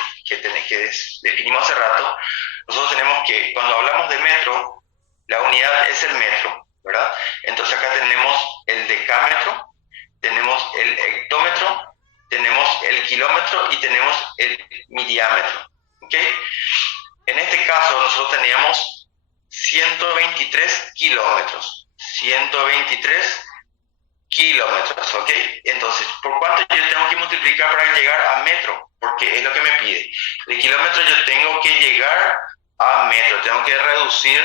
definimos hace rato, nosotros tenemos que, cuando hablamos de metro, la unidad es el metro, ¿verdad? Entonces acá tenemos el decámetro, tenemos el hectómetro, tenemos el kilómetro y tenemos el miliámetro, ¿ok? En este caso nosotros teníamos 123 kilómetros, 123 kilómetros, ¿ok? Entonces, ¿por cuánto yo tengo que multiplicar para llegar a metro? Porque es lo que me pide. De kilómetro yo tengo que llegar a metro, tengo que reducir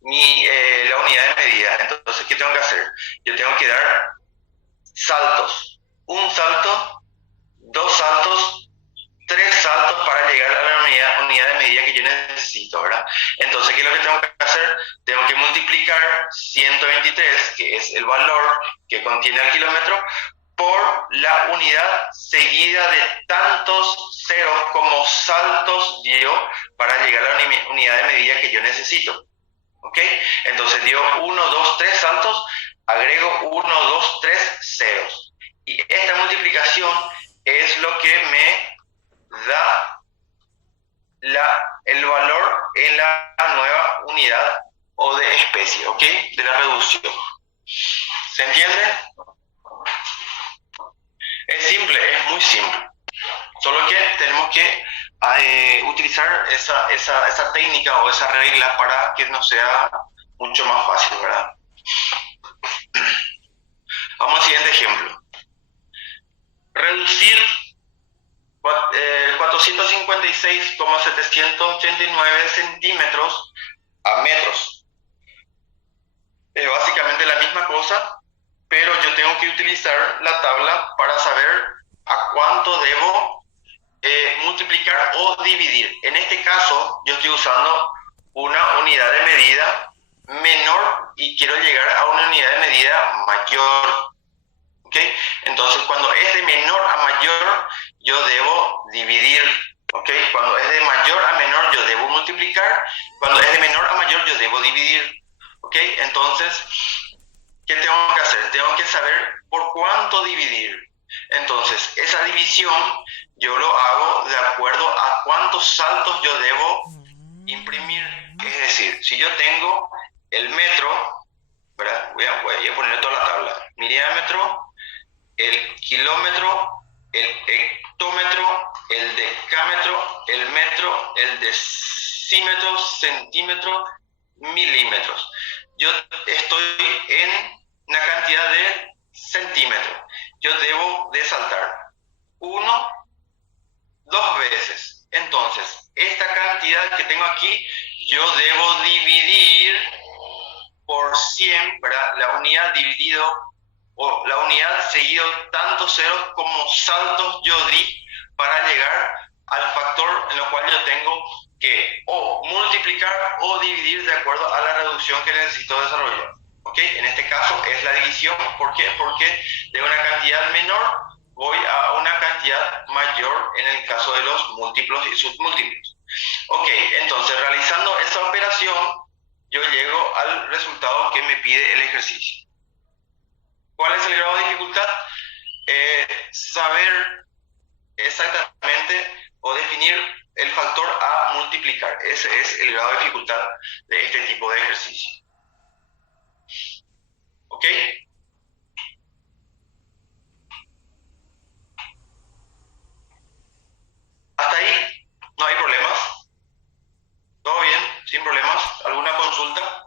la unidad de medida. Entonces, ¿qué tengo que hacer? Yo tengo que dar saltos. Un salto, 2 saltos, 3 saltos para llegar a la unidad de medida que yo necesito, ¿verdad? Entonces, ¿qué es lo que tengo que hacer? Tengo que multiplicar 123, que es el valor que contiene el kilómetro, por la unidad seguida de tantos ceros como saltos dio para llegar a la unidad de medida que yo necesito. ¿Ok? Entonces dio 1, 2, 3 saltos, agrego 1, 2, 3 ceros. Y esta multiplicación es lo que me da el valor en la nueva unidad o de especie, ¿ok? De la reducción. ¿Se entiende? Es simple, es muy simple. Solo que tenemos que utilizar esa técnica o esa regla para que nos sea mucho más fácil, ¿verdad? Vamos al siguiente ejemplo. Reducir 456,789 centímetros a metros. Es básicamente la misma cosa, pero yo tengo que utilizar la tabla para saber a cuánto debo multiplicar o dividir. En este caso, yo estoy usando una unidad de medida menor y quiero llegar a una unidad de medida mayor. ¿Ok? Entonces, cuando es de menor a mayor, yo debo dividir. ¿Ok? Cuando es de mayor a menor, yo debo multiplicar. Cuando es de menor a mayor, yo debo dividir. ¿Ok? Entonces, ¿qué tengo que hacer? Tengo que saber por cuánto dividir. Entonces, esa división yo lo hago de acuerdo a cuántos saltos yo debo imprimir. Es decir, si yo tengo el metro, ¿verdad? Voy a poner toda la tabla. Mi diámetro, el kilómetro, el hectómetro, el decámetro, el metro, el decímetro, centímetro, milímetros. Yo estoy en una cantidad de centímetros. Yo debo de saltar 1, 2 veces. Entonces, esta cantidad que tengo aquí, yo debo dividir por 100, ¿verdad? La unidad dividido, o la unidad seguido tantos ceros como saltos yo di para llegar al factor en el cual yo tengo que o multiplicar o dividir de acuerdo a la reducción que necesito desarrollar. ¿Ok? En este caso es la división. ¿Por qué? Porque de una cantidad menor voy a una cantidad mayor en el caso de los múltiplos y submúltiplos. Ok, entonces realizando esta operación, yo llego al resultado que me pide el ejercicio. ¿Cuál es el grado de dificultad? Saber exactamente o definir el factor a multiplicar. Ese es el grado de dificultad de este tipo de ejercicio. ¿Ok? Hasta ahí no hay problemas. ¿Todo bien? ¿Sin problemas? ¿Alguna consulta?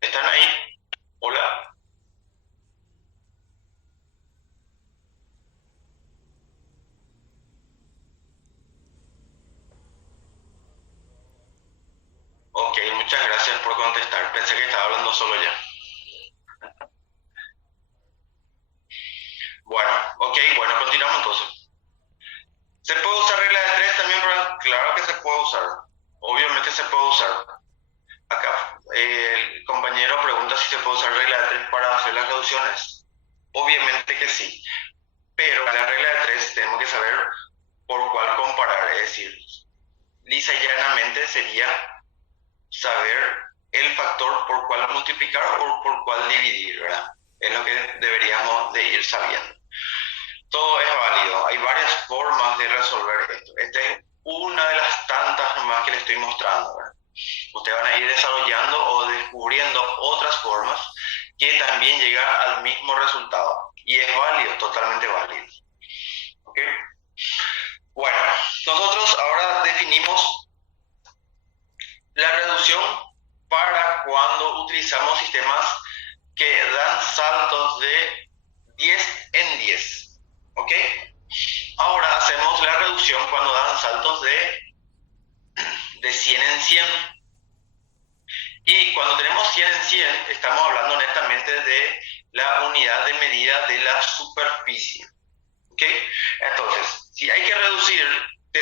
¿Están ahí? Hola. Ok, muchas gracias por contestar. Pensé que estaba hablando solo ya. Bueno, ok, bueno, continuamos entonces. ¿Se puede usar regla de tres también? Claro que se puede usar. Obviamente se puede usar. Acá el compañero pregunta si se puede usar regla de tres para hacer las reducciones. Obviamente que sí. Pero la regla de tres tenemos que saber por cuál comparar. Es decir, lisa y llanamente sería saber el factor por cuál multiplicar o por cuál dividir, ¿verdad? Es lo que deberíamos de ir sabiendo. Todo es válido, hay varias formas de resolver esto. Esta es una de las tantas nomás que les estoy mostrando, ¿verdad? Ustedes van a ir desarrollando o descubriendo otras formas que también llegan al mismo resultado. Y es válido, totalmente válido. ¿Ok? Bueno, nosotros ahora definimos la reducción para cuando utilizamos sistemas que dan saltos de 10 en 10. ¿Ok? Ahora hacemos la reducción cuando dan saltos de 100 en 100. Y cuando tenemos 100 en 100, estamos hablando netamente de la unidad de medida de la superficie. ¿Ok? Entonces, si hay que reducir de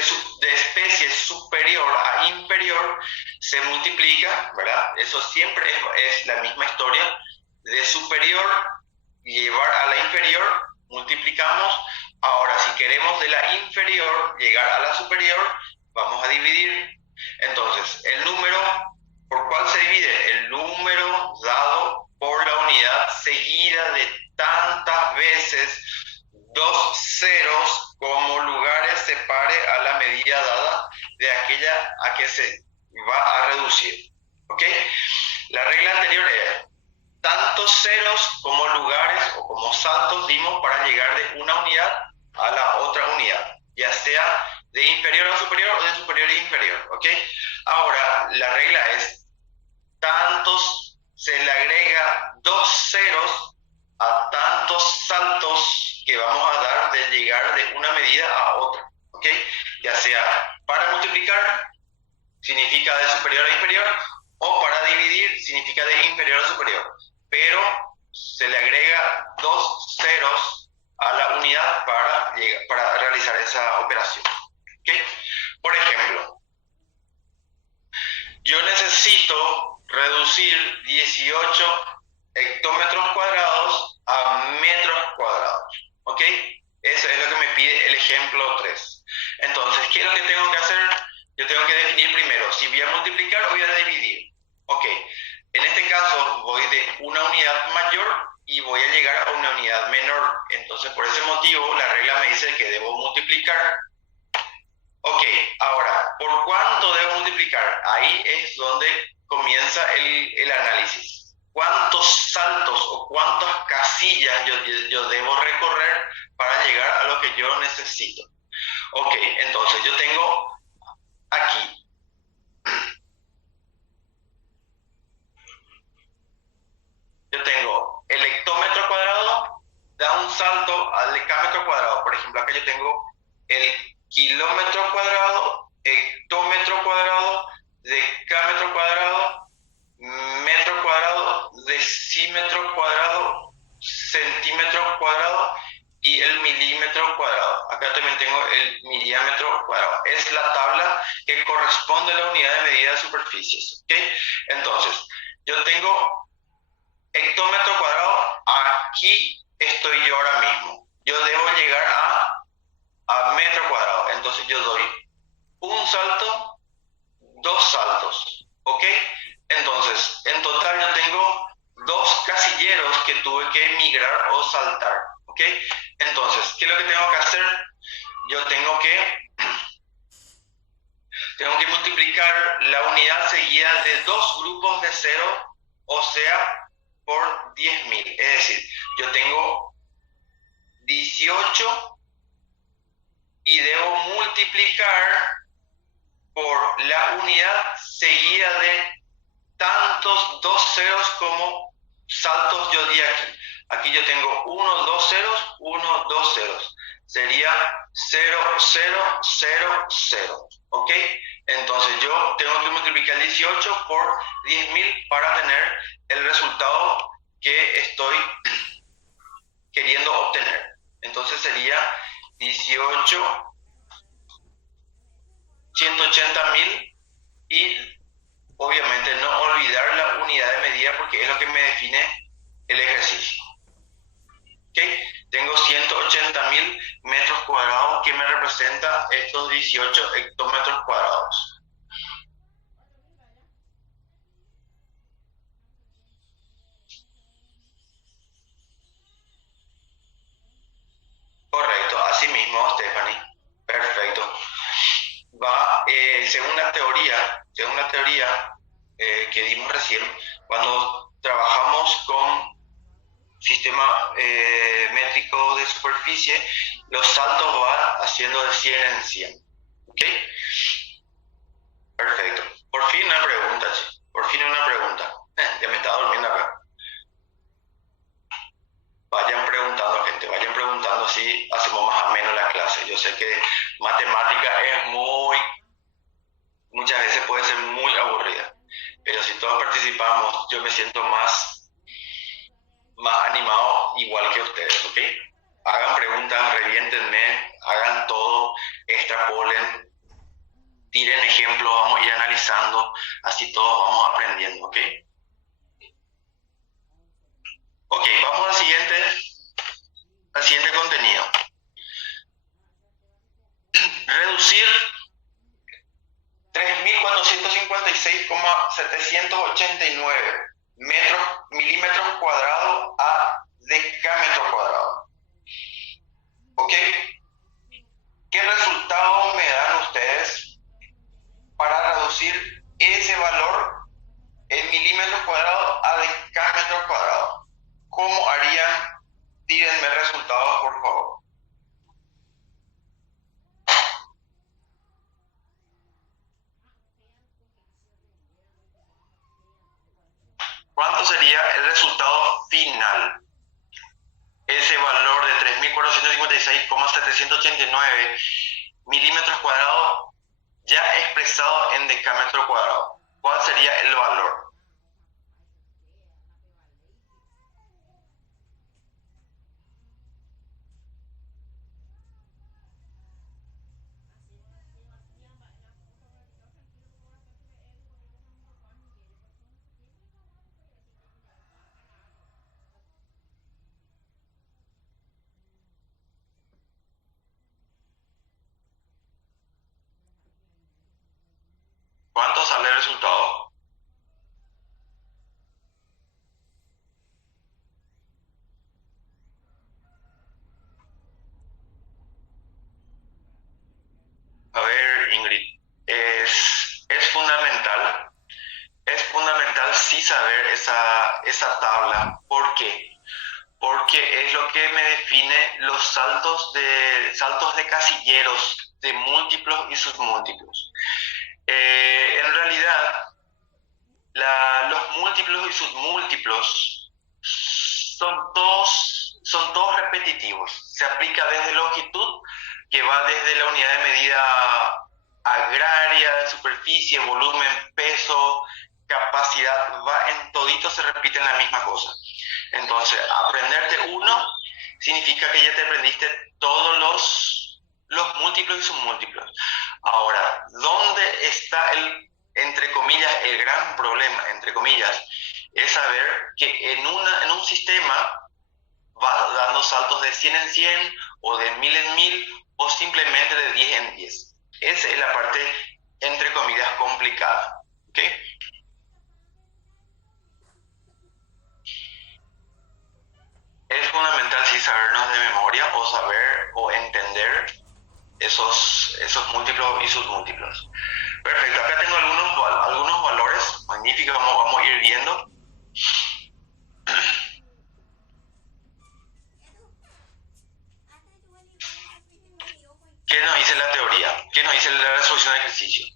especie superior a inferior, se multiplica, ¿verdad? Eso siempre es la misma historia. De superior llevar a la inferior, multiplicamos. Ahora, si queremos de la inferior llegar a la superior, vamos a dividir. Entonces, el número, ¿por cuál se divide? El número dado por la unidad seguida de tantas veces dos ceros como lugares separe a la medida dada de aquella a que se va a reducir. ¿Ok? La regla anterior era tantos ceros como lugares o como saltos dimos para llegar de una unidad a la otra unidad, ya sea de inferior a superior o de superior a inferior. ¿Ok? Ahora, la regla es tantos, se le agrega dos ceros a tantos saltos que vamos a dar de llegar de una medida a otra, ¿ok? Ya sea para multiplicar, significa de superior a inferior, o para dividir, significa de inferior a superior. Pero se le agrega 2 ceros a la unidad para realizar esa operación, ¿ok? Por ejemplo, yo necesito reducir 18 hectómetros cuadrados a metros cuadrados, ¿ok? Eso es lo que me pide el ejemplo 3. Entonces, ¿qué es lo que tengo que hacer? Yo tengo que definir primero si voy a multiplicar o voy a dividir. Ok, en este caso voy de una unidad mayor y voy a llegar a una unidad menor. Entonces, por ese motivo, la regla me dice que debo multiplicar. Ok, ahora, ¿por cuánto debo multiplicar? Ahí es donde comienza el análisis. ¿Cuántos saltos o cuántas casillas yo debo recorrer para llegar a lo que yo necesito? Ok, entonces yo tengo aquí, yo tengo el hectómetro cuadrado, da un salto al decámetro cuadrado. Por ejemplo, acá yo tengo el kilómetro cuadrado, hectómetro cuadrado, decámetro cuadrado, metro cuadrado, decímetro cuadrado, centímetro cuadrado y el milímetro cuadrado. Acá también tengo el milímetro cuadrado. Es la tabla que corresponde a la unidad de medida de superficies, ¿ok? Entonces, yo tengo hectómetro cuadrado, aquí estoy yo ahora mismo. Yo debo llegar a metro cuadrado. Entonces yo doy un salto, 2 saltos, ¿ok? Entonces, en total yo tengo 2 casilleros que tuve que migrar o saltar, ¿ok? Entonces, ¿qué es lo que tengo que hacer? Yo tengo que multiplicar la unidad seguida de 2 grupos de 0, o sea, por 10.000. Es decir, yo tengo 18 y debo multiplicar por la unidad seguida de tantos 2 ceros como saltos yo di aquí. Aquí yo tengo 1, 2 ceros, 1, 2 ceros. Sería 0, 0, 0, 0. ¿Ok? Entonces yo tengo que multiplicar 18 por 10.000 para tener el resultado que estoy queriendo obtener. Entonces sería 18, 180.000 y obviamente no olvidar la unidad de medida porque es lo que me define el ejercicio. ¿Okay? Tengo 180.000 metros cuadrados que me representa estos 18 hectómetros cuadrados. Correcto, así mismo, Stephanie. Perfecto. Va, según la teoría que dimos recién, cuando trabajamos con sistema métrico de superficie, los saltos van haciendo de 100 en 100. ¿Ok? Perfecto. Por fin una pregunta, sí. Por fin una pregunta. Ya me estaba durmiendo acá. Vayan preguntando, gente, vayan preguntando, así hacemos más ameno la clase. Yo sé que matemática es muchas veces puede ser muy aburrida, pero si todos participamos, yo me siento más animado igual que ustedes, ¿ok? Hagan preguntas, reviéntenme, hagan todo, extrapolen, tiren ejemplos, vamos a ir analizando, así todos vamos aprendiendo, ¿ok? Ok, vamos al siguiente contenido. Reducir 3.456,789 milímetros cuadrados a decámetro cuadrado. ¿Ok? ¿Qué resultado me dan ustedes para reducir ese valor en milímetros cuadrados a decámetros cuadrados? ¿Cómo harían? Tírenme resultados, por favor. ¿Cuánto sería el resultado final? milímetros cuadrados ya expresado en decámetro cuadrado. ¿Cuál sería el valor? ¿Cuánto sale el resultado? A ver, Ingrid, es fundamental sí saber esa tabla. ¿Por qué? Porque es lo que me define los saltos de casilleros de múltiplos y submúltiplos. En realidad, los múltiplos y submúltiplos son todos repetitivos. Se aplica desde longitud, que va desde la unidad de medida agraria, de superficie, volumen, peso, capacidad, va en todito, se repiten la misma cosa. Entonces, aprenderte uno significa que ya te aprendiste todos los múltiplos y submúltiplos. Ahora, ¿dónde está entre comillas, el gran problema, entre comillas, es saber que en un sistema va dando saltos de 100 en 100 o de 1000 en 1000 o simplemente de 10 en 10. Esa es la parte, entre comillas, complicada. ¿Ok? Es fundamental sí sabernos de memoria o saber o entender esos múltiplos y submúltiplos. Perfecto, acá tengo algunos valores magníficos, vamos a ir viendo. ¿Qué nos dice la teoría? ¿Qué nos dice la resolución de ejercicio?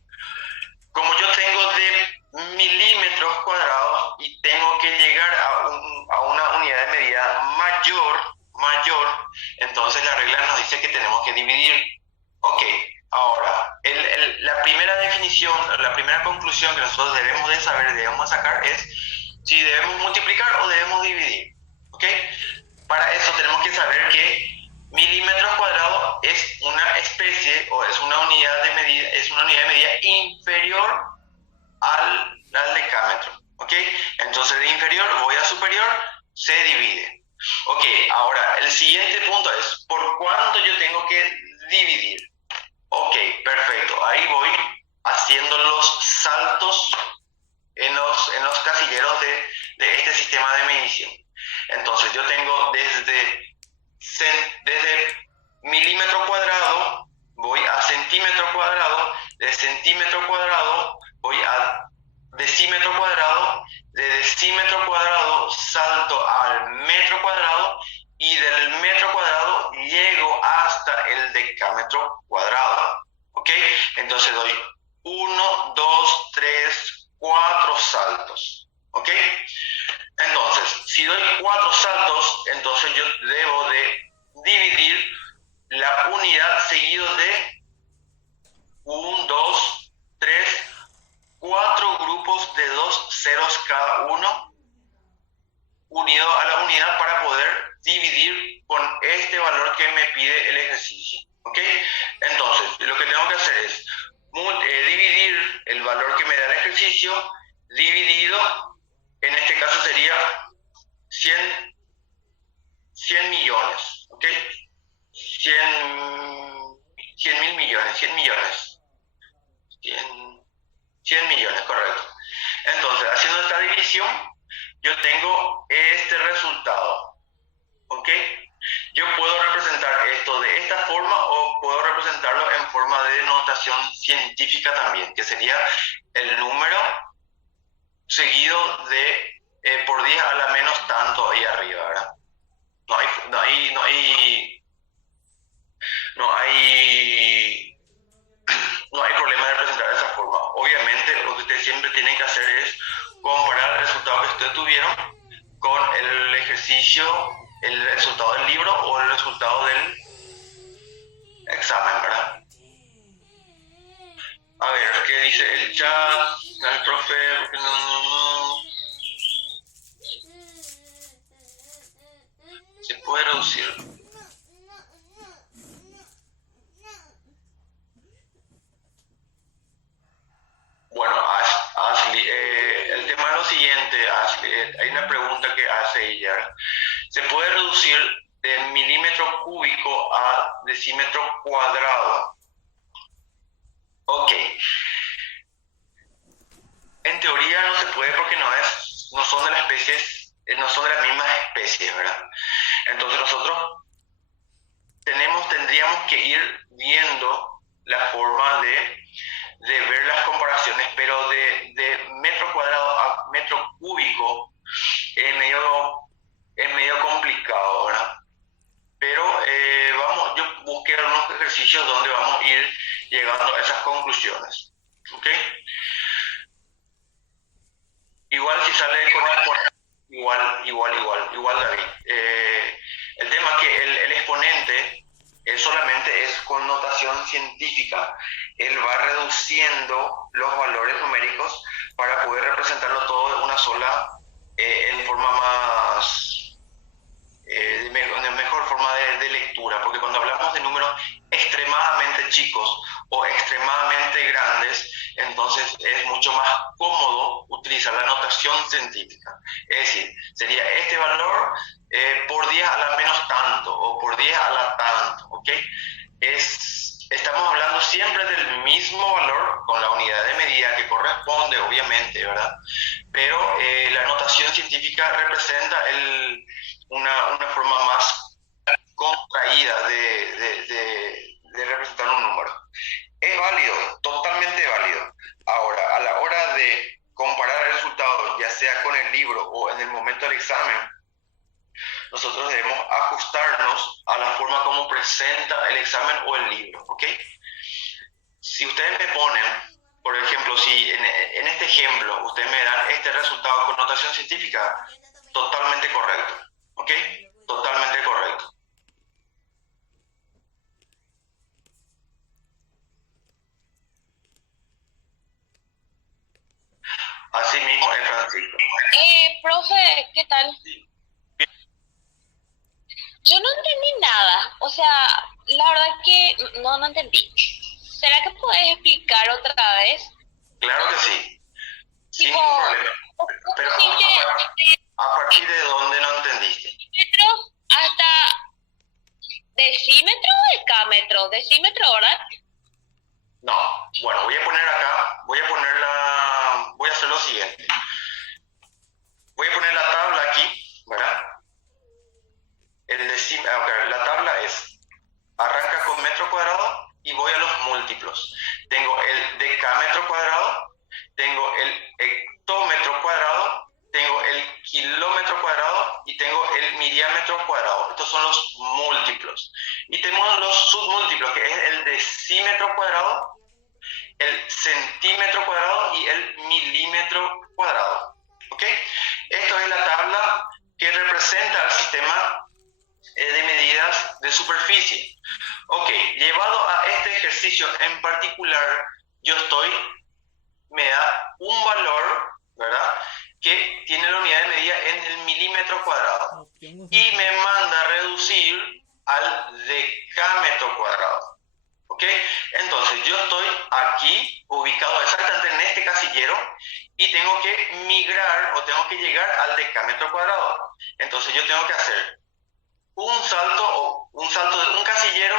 Como yo tengo de milímetros cuadrados y tengo que llegar a una unidad de medida mayor, entonces la regla nos dice que tenemos que dividir. Ok, ahora, la primera definición, la primera conclusión que nosotros debemos de saber, debemos sacar es si debemos multiplicar o debemos dividir. ¿Ok? Para eso tenemos que saber que milímetros cuadrados es una especie o es una unidad de medida inferior al decámetro. ¿Ok? Entonces de inferior voy a superior, se divide. Ok, ahora el siguiente punto es ¿por cuánto yo tengo que dividir? Ok, perfecto. Ahí voy haciendo los saltos en los casilleros de este sistema de medición. Entonces yo tengo desde milímetro cuadrado, voy a centímetro cuadrado, de centímetro cuadrado voy a decímetro cuadrado, de decímetro cuadrado salto al metro cuadrado y del metro cuadrado llego hasta el decámetro cuadrado. ¿Ok? Entonces doy 1, 2, 3, 4 saltos. ¿Ok? Entonces, si doy 4 saltos, entonces yo debo de dividir la unidad seguido de 1, 2, 3, 4 grupos de 2 ceros cada uno, unido a la unidad para poder dividir con este valor que me pide el ejercicio. ¿Ok? Entonces, lo que tengo que hacer es dividir el valor que me da el ejercicio dividido, en este caso sería 100 millones. ¿Ok? 100 mil millones, 100 millones. 100 millones, correcto. Entonces, haciendo esta división, yo tengo este resultado. ¿Ok? Yo puedo representar esto de esta forma o puedo representarlo en forma de notación científica también, que sería el número seguido de por 10 a la menos tanto ahí arriba, ¿verdad? No hay problema de representar de esa forma. Obviamente, lo que ustedes siempre tienen que hacer es comparar el resultado que ustedes tuvieron con el ejercicio, el resultado del libro o el resultado del examen, ¿verdad? dice el chat, el profe, porque se puede reducir. Bueno, Ashley, el tema es lo siguiente, Ashley, hay una pregunta que hace ella. ¿Se puede reducir de milímetro cúbico a decímetro cuadrado? Ok. En teoría no se puede porque no son de las especies, no son de las mismas especies, ¿verdad? Entonces nosotros tendríamos que ir viendo la forma de ver las comparaciones, pero de metro cuadrado a metro cúbico es medio complicado, ¿verdad? Pero yo busqué algunos ejercicios donde vamos a ir llegando a esas conclusiones, ¿ok? Igual si sale con igual David. El tema es que el exponente solamente es con notación científica. Él va reduciendo los valores numéricos para poder representarlo todo de una sola, en forma más, de mejor forma de lectura, porque cuando hablamos de números extremadamente chicos o extremadamente grandes, entonces es mucho más cómodo utilizar la notación científica. Es decir, sería este valor por 10 a la menos tanto o por 10 a la tanto, ¿ok? Estamos hablando siempre del mismo valor con la unidad de medida que corresponde, obviamente, ¿verdad? Pero la notación científica representa una forma más contraída de representar un número. Es válido, totalmente válido. Ahora, a la hora de comparar el resultado, ya sea con el libro o en el momento del examen, nosotros debemos ajustarnos a la forma como presenta el examen o el libro, ¿ok? Si ustedes me ponen, por ejemplo, si en este ejemplo ustedes me dan este resultado con notación científica, totalmente correcto, ¿ok? Totalmente correcto. Así mismo es, Francisco. Profe, ¿qué tal? Yo no entendí nada, o sea, la verdad que no entendí. ¿Será que puedes explicar otra vez? Claro que sí, sin Tipo, ningún problema. Pero de ¿a partir de dónde no entendiste? decímetros hasta decímetro o decámetro, decímetro, ¿verdad? No, bueno, voy a hacer lo siguiente. Voy a poner la tabla aquí, ¿verdad? La tabla arranca con metro cuadrado y voy a los múltiplos. Tengo el decámetro cuadrado, tengo el hectómetro cuadrado, tengo el kilómetro cuadrado y tengo el miriámetro cuadrado. Estos son los múltiplos. Y tenemos los submúltiplos, que es el decímetro cuadrado, el centímetro cuadrado y el milímetro cuadrado. ¿Ok? Esto es la tabla que representa el sistema de medidas de superficie. Ok, llevado a este ejercicio en particular, me da un valor, ¿verdad?, que tiene la unidad de medida en el milímetro cuadrado y me manda a reducir al decámetro cuadrado. ¿Ok? Entonces yo estoy aquí ubicado exactamente en este casillero y tengo que migrar o tengo que llegar al decámetro cuadrado. Entonces yo tengo que hacer un salto de un casillero,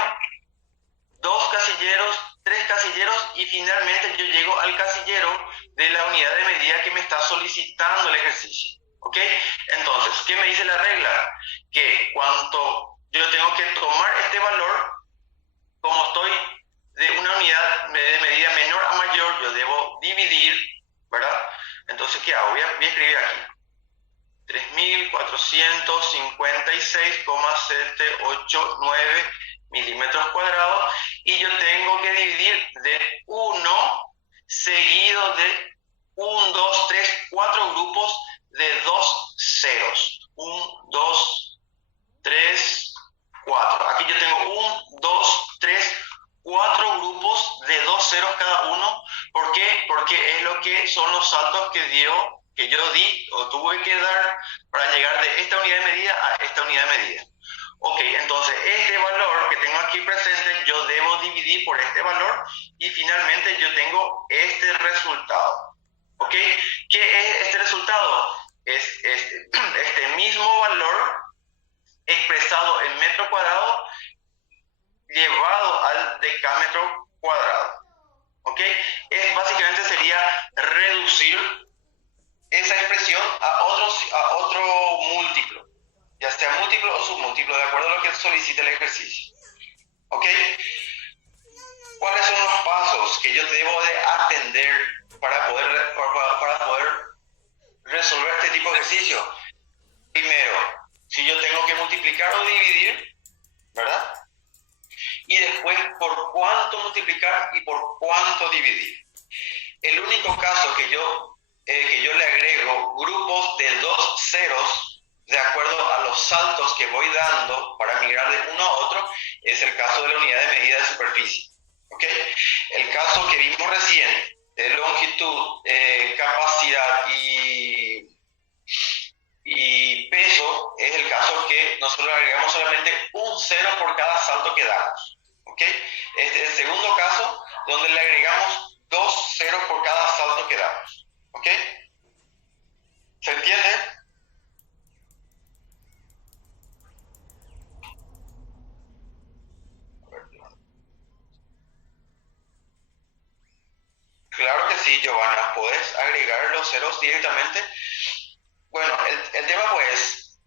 2 casilleros, 3 casilleros y finalmente yo llego al casillero de la unidad de medida que me está solicitando el ejercicio. ¿Ok? Entonces, ¿qué me dice la regla? Que cuando yo tengo que tomar este valor, como estoy de una unidad de medida menor a mayor, yo debo dividir, ¿verdad? Entonces, ¿qué hago? Voy a escribir aquí. 3.456,789 milímetros cuadrados y yo tengo que dividir de 1 seguido de 1, 2, 3, 4 grupos de 2 ceros. 1, 2, 3, 4. Aquí yo tengo 1, 2, 3, 4 grupos de 2 ceros cada uno. ¿Por qué? porque es lo que son los saltos que yo di o tuve que dar para llegar de esta unidad de medida a esta unidad de medida. Ok, entonces este valor que tengo aquí presente yo debo dividir por este valor y finalmente yo tengo este resultado. Ok, ¿qué es este resultado? Es este mismo valor expresado en metro cuadrado llevado al decámetro cuadrado. ¿Ok? Básicamente sería reducir esa expresión a otro múltiplo, ya sea múltiplo o submúltiplo, de acuerdo a lo que solicita el ejercicio. ¿Ok? ¿Cuáles son los pasos que yo debo de atender para poder resolver este tipo de ejercicio? Primero, si yo tengo que multiplicar o dividir, ¿verdad? Y después, ¿por cuánto multiplicar y por cuánto dividir? El único caso que yo le agrego grupos de 2 ceros de acuerdo a los saltos que voy dando para migrar de uno a otro es el caso de la unidad de medida de superficie. ¿Ok? El caso que vimos recién de longitud, capacidad y peso es el caso que nosotros agregamos solamente un cero por cada salto que damos. ¿Ok? Este es el segundo caso donde le agregamos 2 ceros por cada salto que damos. ¿Ok? ¿Se entiende? Claro que sí, Giovanna. ¿Puedes agregar los ceros directamente? Bueno, el tema pues,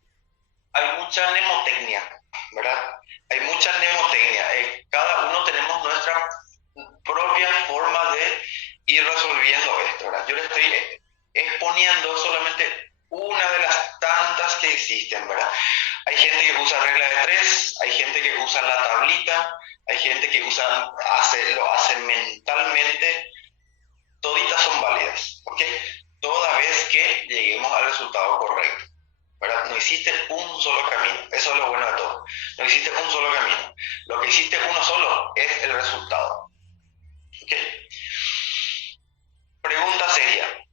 hay mucha mnemotecnia, ¿verdad? Hay mucha mnemotecnia. Cada uno tenemos nuestra propia forma de ir resolviendo esto, ¿verdad? Yo le estoy exponiendo solamente una de las tantas que existen, ¿verdad? Hay gente que usa regla de 3, hay gente que usa la tablita, hay gente que lo hace mentalmente. Toditas son válidas, ¿ok? Toda vez que lleguemos al resultado correcto, ¿verdad? No existe un solo camino, eso es lo bueno de todo. No existe un solo camino. Lo que existe uno solo es el resultado. ¿Ok? Pregunta seria.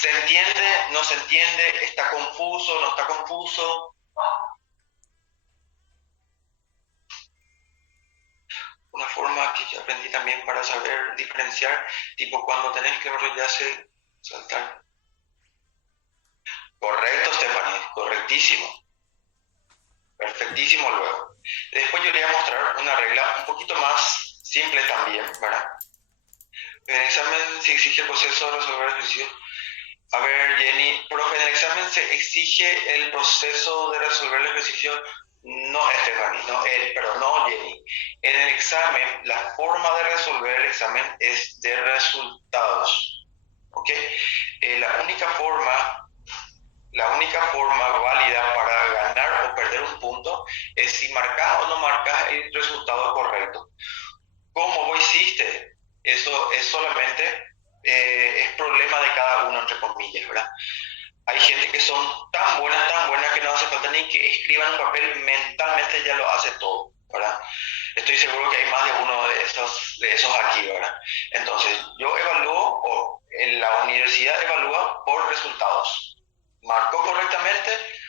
¿Se entiende? ¿No se entiende? ¿Está confuso? ¿No está confuso? Una forma que yo aprendí también para saber diferenciar, tipo cuando tenés que enrollarse, saltar. Correcto, Stephanie, correctísimo. Perfectísimo luego. Después yo le voy a mostrar una regla un poquito más simple también, ¿verdad? En el examen se exige el proceso de resolver el ejercicio. A ver, Jenny, profe, en el examen se exige el proceso de resolver el ejercicio. No, Stephanie, no, Jenny. En el examen, la forma de resolver el examen es de resultados. ¿Ok? La única forma válida para ganar o perder un punto es si marcas o no marcas el resultado correcto. ¿Cómo vos hiciste? Eso es solamente es problema de cada uno, entre comillas, ¿verdad? Hay gente que son tan buenas que no hace falta ni que escriban un papel, mentalmente ya lo hace todo, ¿verdad? Estoy seguro que hay más de uno de esos aquí, ¿verdad? Entonces, yo evalúo, o en la universidad evalúa por resultados. Marcó correctamente,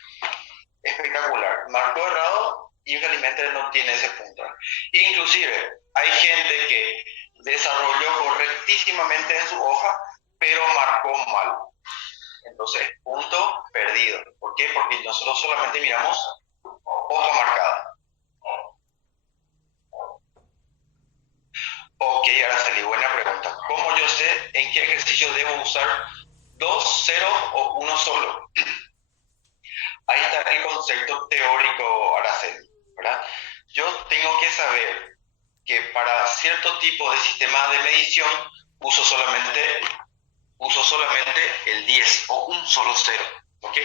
espectacular. Marcó errado, infelizmente no tiene ese punto. Inclusive, hay gente que desarrolló correctísimamente en su hoja, pero marcó mal. Entonces, punto perdido. ¿Por qué? Porque nosotros solamente miramos hoja marcada. Ok, Araceli, buena pregunta. ¿Cómo yo sé en qué ejercicio debo usar 2 ceros o uno solo? Ahí está el concepto teórico, Araceli, ¿verdad? Yo tengo que saber que para cierto tipo de sistemas de medición uso solamente el 10 o un solo cero, ¿ok?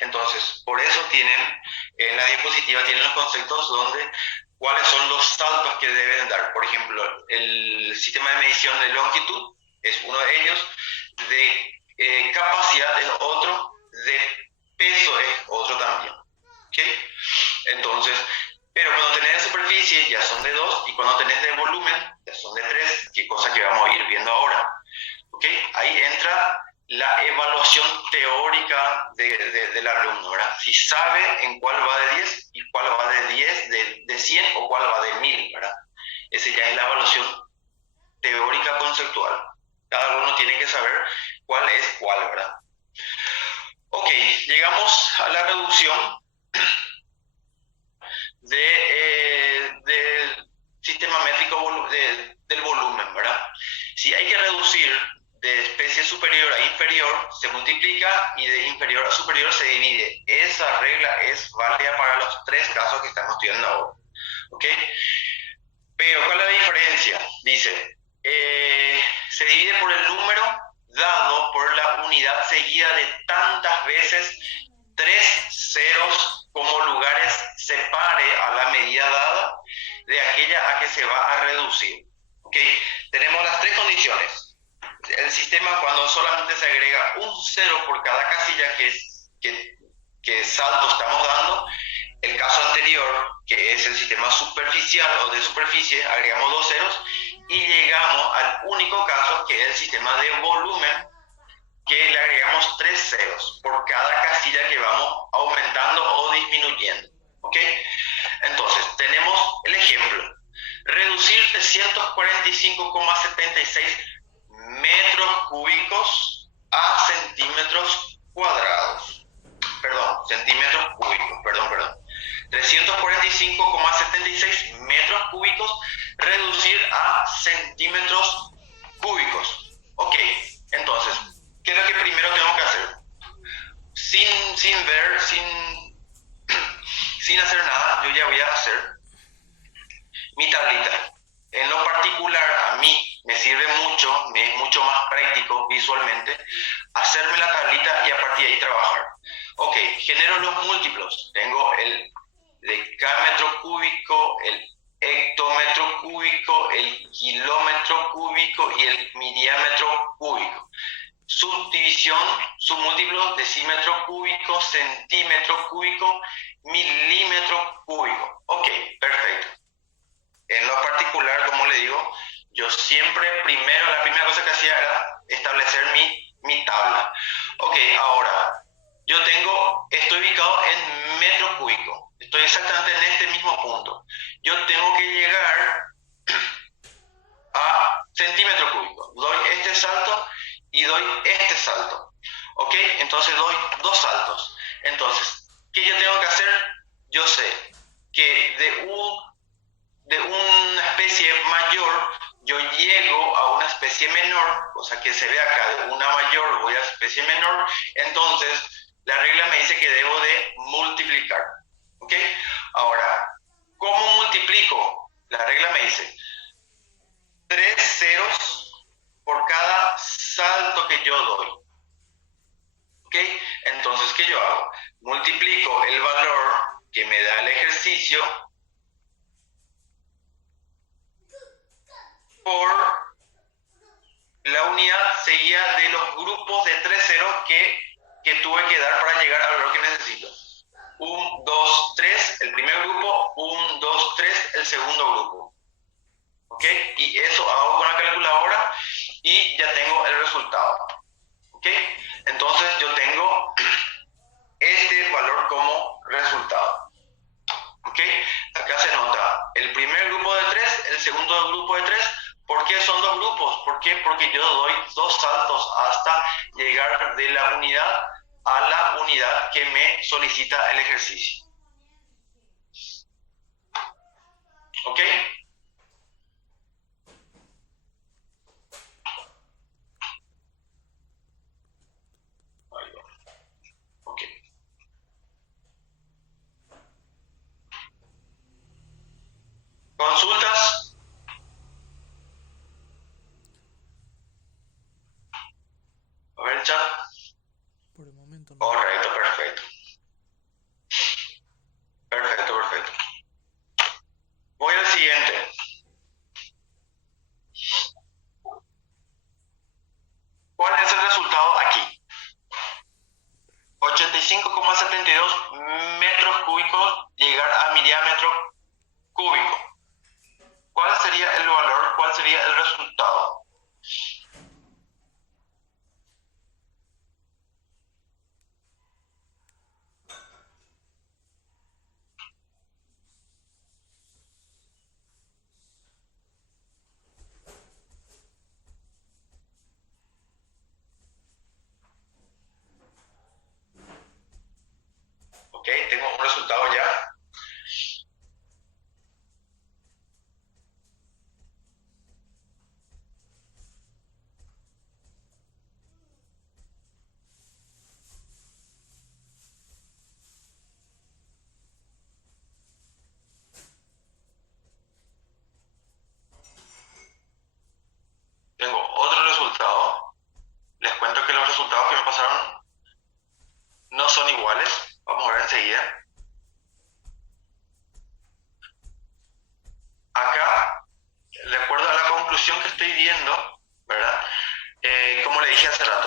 Entonces, por eso tienen, en la diapositiva tienen los conceptos donde cuáles son los saltos que deben dar. Por ejemplo, el sistema de medición de longitud es uno de ellos, de capacidad es otro, de peso es otro también, ¿ok? Entonces, pero cuando tenés de superficie ya son de 2 y cuando tenés de volumen ya son de 3, que cosa que vamos a ir viendo ahora. ¿Ok? Ahí entra la evaluación teórica del alumno, ¿verdad? Si sabe en cuál va de 10 y cuál va de 10, de 100 o cuál va de 1000, ¿verdad? Esa ya es la evaluación teórica conceptual. Cada uno tiene que saber cuál es cuál, ¿verdad? Ok, llegamos a la reducción del sistema métrico del volumen, ¿verdad? Si hay que reducir de especie superior a inferior, se multiplica, y de inferior a superior se divide. Esa regla es válida para los tres casos que estamos estudiando ahora. ¿Ok? Pero, ¿cuál es la diferencia? Dice, se divide por el número dado por la unidad seguida de tantas veces 3 ceros como lugares separe a la medida dada de aquella a que se va a reducir. ¿Ok? Tenemos las tres condiciones. El sistema, cuando solamente se agrega un cero por cada casilla que salto estamos dando. El caso anterior, que es el sistema superficial o de superficie, agregamos 2 ceros y llegamos al único caso, que es el sistema de volumen, que le agregamos 3 ceros por cada casilla que vamos aumentando o disminuyendo. ¿Ok? Entonces, tenemos el ejemplo. Reducir 345,76 metros cúbicos a centímetros cuadrados. Centímetros cúbicos, perdón. 345,76 metros cúbicos, reducir a centímetros cúbicos. Ok, entonces, ¿qué es lo que primero tengo que hacer? Sin ver, sin hacer nada, yo ya voy a hacer mi tablita. En lo particular, a mí me sirve mucho, me es mucho más práctico visualmente, hacerme la tablita y a partir de ahí trabajar. Ok, genero los múltiplos. Tengo el decámetro cúbico, el hectómetro cúbico, el kilómetro cúbico y el miriámetro cúbico. Subdivisión, submúltiplos, decímetro cúbico, centímetro cúbico, milímetro cúbico. Ok, perfecto. En lo particular, como le digo, yo siempre la primera cosa que hacía era establecer mi tabla. Ok, ahora, estoy ubicado en metro cúbico. Estoy exactamente en este mismo punto. Yo tengo que llegar a centímetro cúbico. Doy este salto y doy este salto. ¿Ok? Entonces doy 2 saltos. Entonces, ¿qué yo tengo que hacer? Yo sé que de una especie mayor yo llego a una especie menor, o sea que se ve acá, de una mayor voy a especie menor, entonces la regla me dice que debo de multiplicar. ¿Ok? Ahora, ¿cómo multiplico? La regla me dice 3 ceros por cada salto que yo doy. ¿Ok? Entonces, ¿qué yo hago? Multiplico el valor que me da el ejercicio por la unidad seguida de los grupos de 3 ceros que tuve que dar para llegar al valor que necesito. 1, 2, 3, el primer grupo, 1, 2, 3, el segundo grupo. ¿Ok? Y eso hago con la calculadora y ya tengo el resultado. ¿Ok? Entonces yo tengo este valor como resultado. ¿Ok? Acá se nota el primer grupo de 3, el segundo grupo de 3. ¿Por qué son 2 grupos? ¿Por qué? Porque yo doy 2 saltos hasta llegar de la unidad a la unidad que me solicita el ejercicio. ¿Ok? Ok. ¿Consultas? A ver el chat. Por el momento no. Correcto, perfecto. Perfecto. Voy al siguiente. ¿Cuál es el resultado aquí? 85,72 metros cúbicos llegar a miriámetro cúbico. ¿Cuál sería el valor? ¿Cuál sería el resultado?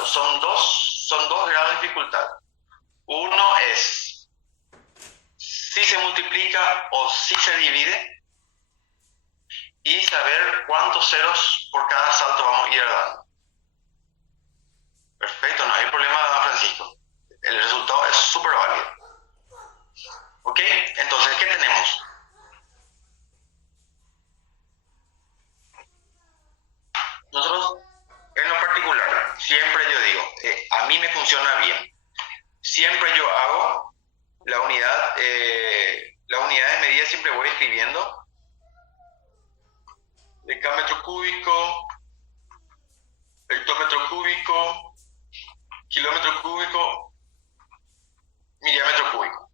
saltos. Son dos grados de dificultad. Uno es si se multiplica o si se divide, y saber cuántos ceros por cada salto vamos a ir dando. Perfecto, no hay problema, Francisco. El resultado es súper válido. ¿Ok? Entonces, ¿qué tenemos? Nosotros, en lo particular, siempre yo digo, a mí me funciona bien. Siempre yo hago la unidad de medida, siempre voy escribiendo decámetro cúbico, hectómetro cúbico, kilómetro cúbico, miliámetro cúbico.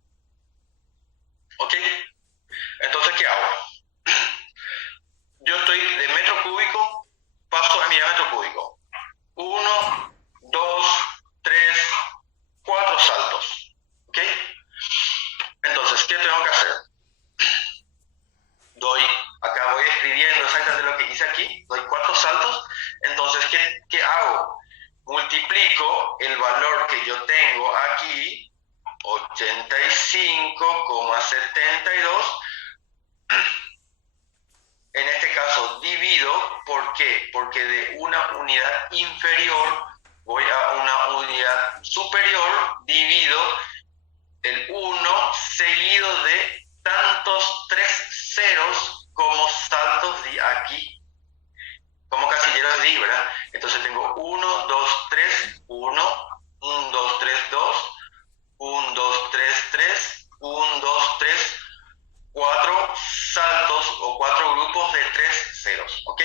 ¿Ok? Entonces, ¿qué hago? Yo estoy de metro cúbico, paso a miliámetro cúbico. 1, 2, 3, 4 saltos. ¿Ok? Entonces, ¿qué tengo que hacer? Acá voy escribiendo exactamente lo que hice aquí, doy 4 saltos. Entonces, ¿qué hago? Multiplico el valor que yo tengo aquí, 85,72. En este caso divido. ¿Por qué? Porque de una unidad inferior voy a una unidad superior, divido el 1 seguido de tantos 3 ceros como saltos de aquí, como casilleros de I, ¿verdad? Entonces tengo 1, 2, 3, 1, 1, 2, 3, 2, 1, 2, 3, 3, 1, 2, 3, 4 saltos o 4 grupos de 3 ceros, ¿ok?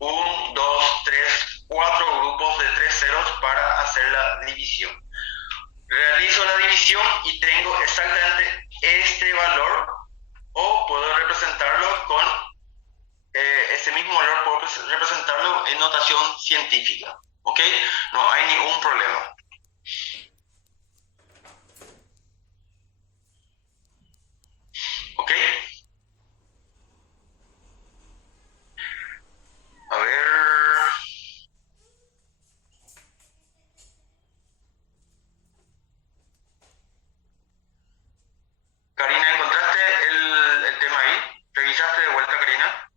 1, 2, 3, 4 grupos de 3 ceros para hacer la división. Realizo la división y tengo exactamente este valor, o puedo representarlo con ese mismo valor, puedo representarlo en notación científica, ¿ok? No hay ningún problema. ¿Ok? A ver. Karina, ¿encontraste el tema ahí? ¿Revisaste de vuelta, Karina?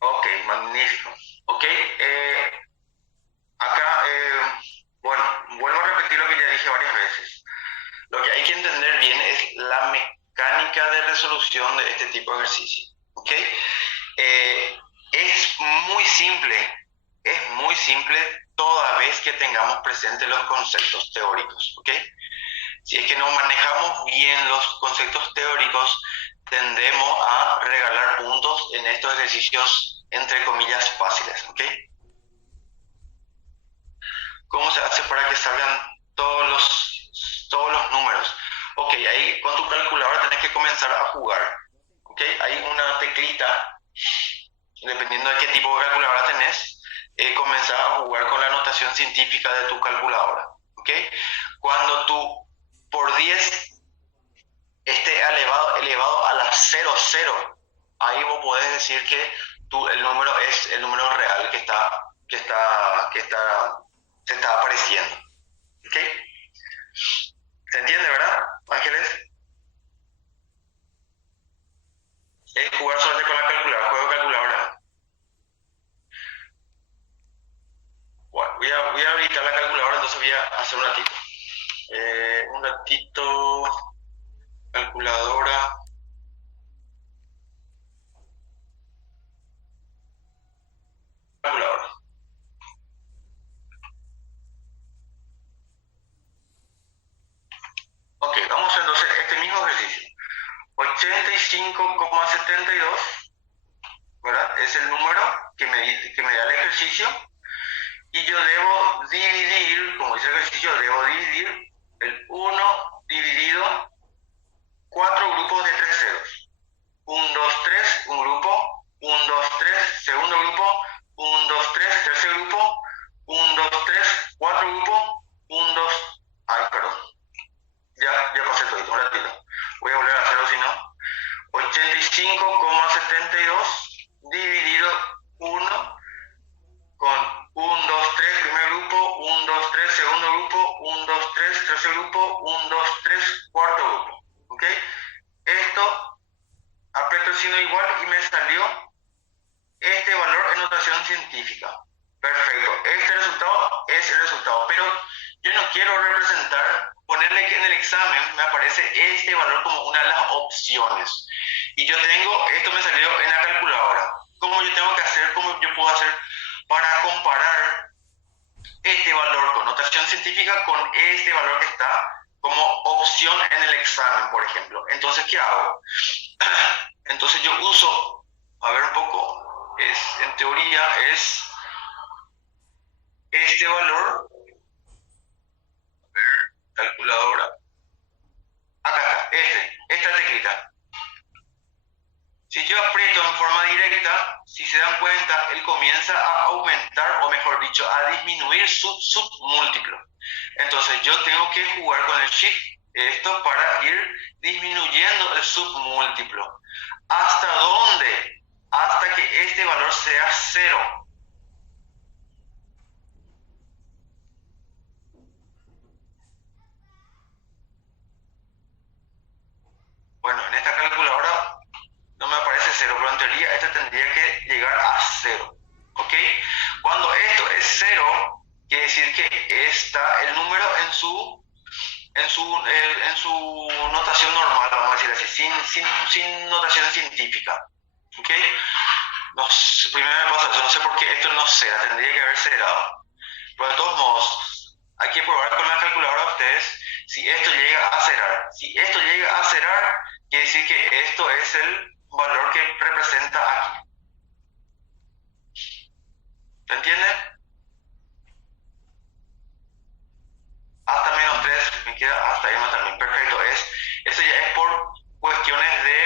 Ok, magnífico. Ok, acá, bueno, vuelvo a repetir lo que ya dije varias veces. Lo que hay que entender bien es la mecánica de resolución de este tipo de ejercicio. ¿Ok? Es muy simple toda vez que tengamos presentes los conceptos teóricos. ¿Ok? Si es que no manejamos bien los conceptos teóricos, tendemos a regalar puntos en estos ejercicios, entre comillas, fáciles. ¿Ok? ¿Cómo se hace para que salgan todos los números? Ok, ahí con tu calculadora tenés que comenzar a jugar. Ok, hay una teclita, dependiendo de qué tipo de calculadora tenés, comenzar a jugar con la notación científica de tu calculadora. Ok, cuando tu por 10 esté elevado a la 00, ahí vos podés decir que el número es el número real que se está apareciendo. ¿Ok? ¿Se entiende, verdad, Ángeles? Es jugar solamente con la calculadora, juego de calculadora. Bueno, voy a habilitar la calculadora, entonces voy a hacer un ratito. Un ratito, calculadora. Calculadora. Ok, vamos a hacer entonces este mismo ejercicio. 85,72, ¿verdad? Es el número que me da el ejercicio. Y yo debo dividir, como dice el ejercicio, debo dividir el 1 dividido 4 grupos de 3 ceros. 1, 2, 3, un grupo. 1, 2, 3, segundo grupo. 1, 2, 3, tercer grupo. 1, 2, 3, 4 grupos. 1, 2, ay, perdón. Ya pasé todo, un ratito. Voy a volver haciendo igual y me salió este valor en notación científica. Perfecto, este resultado es el resultado, pero yo no quiero representar, ponerle que en el examen me aparece este valor como una de las opciones. Y yo tengo, esto me salió en la calculadora. ¿Cómo yo tengo que hacer, cómo yo puedo hacer para comparar este valor con notación científica con este valor que está como opción en el examen, por ejemplo? Entonces, ¿qué hago? Entonces yo uso, a ver un poco, en teoría es este valor, a ver, calculadora, acá está, esta teclita. Si yo aprieto en forma directa, si se dan cuenta, él comienza a aumentar, o mejor dicho, a disminuir su submúltiplo. Entonces yo tengo que jugar con el shift, esto, para ir disminuyendo el submúltiplo. ¿Hasta dónde? Hasta que este valor sea 0. Bueno, en esta calculadora no me aparece 0, pero en teoría esto tendría que llegar a 0. ¿Ok? Cuando esto es 0, quiere decir que está el número en su notación normal, vamos a decir así, sin notación científica. ¿Ok? Primero me pasa eso, no sé por qué esto no cera, tendría que haber cerado. Pero de todos modos, hay que probar con la calculadora de ustedes si esto llega a cerar. Si esto llega a cerar, quiere decir que esto es el valor que representa aquí. ¿Se entiende? Hasta -3, me queda hasta ahí más también. Perfecto. Eso ya es por cuestiones de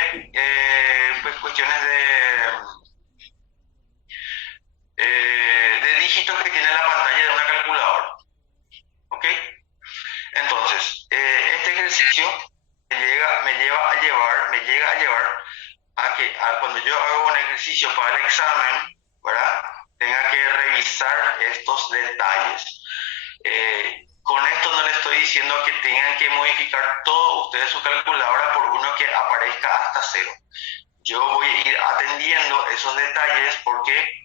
dígitos que tiene la pantalla de una calculadora. ¿Ok? Entonces, este ejercicio me llega a llevar a que cuando yo hago un ejercicio para el examen, ¿verdad?, tenga que revisar estos detalles. Con esto no le estoy diciendo que tengan que modificar todo ustedes su calculadora por uno que aparezca hasta 0. Yo voy a ir atendiendo esos detalles porque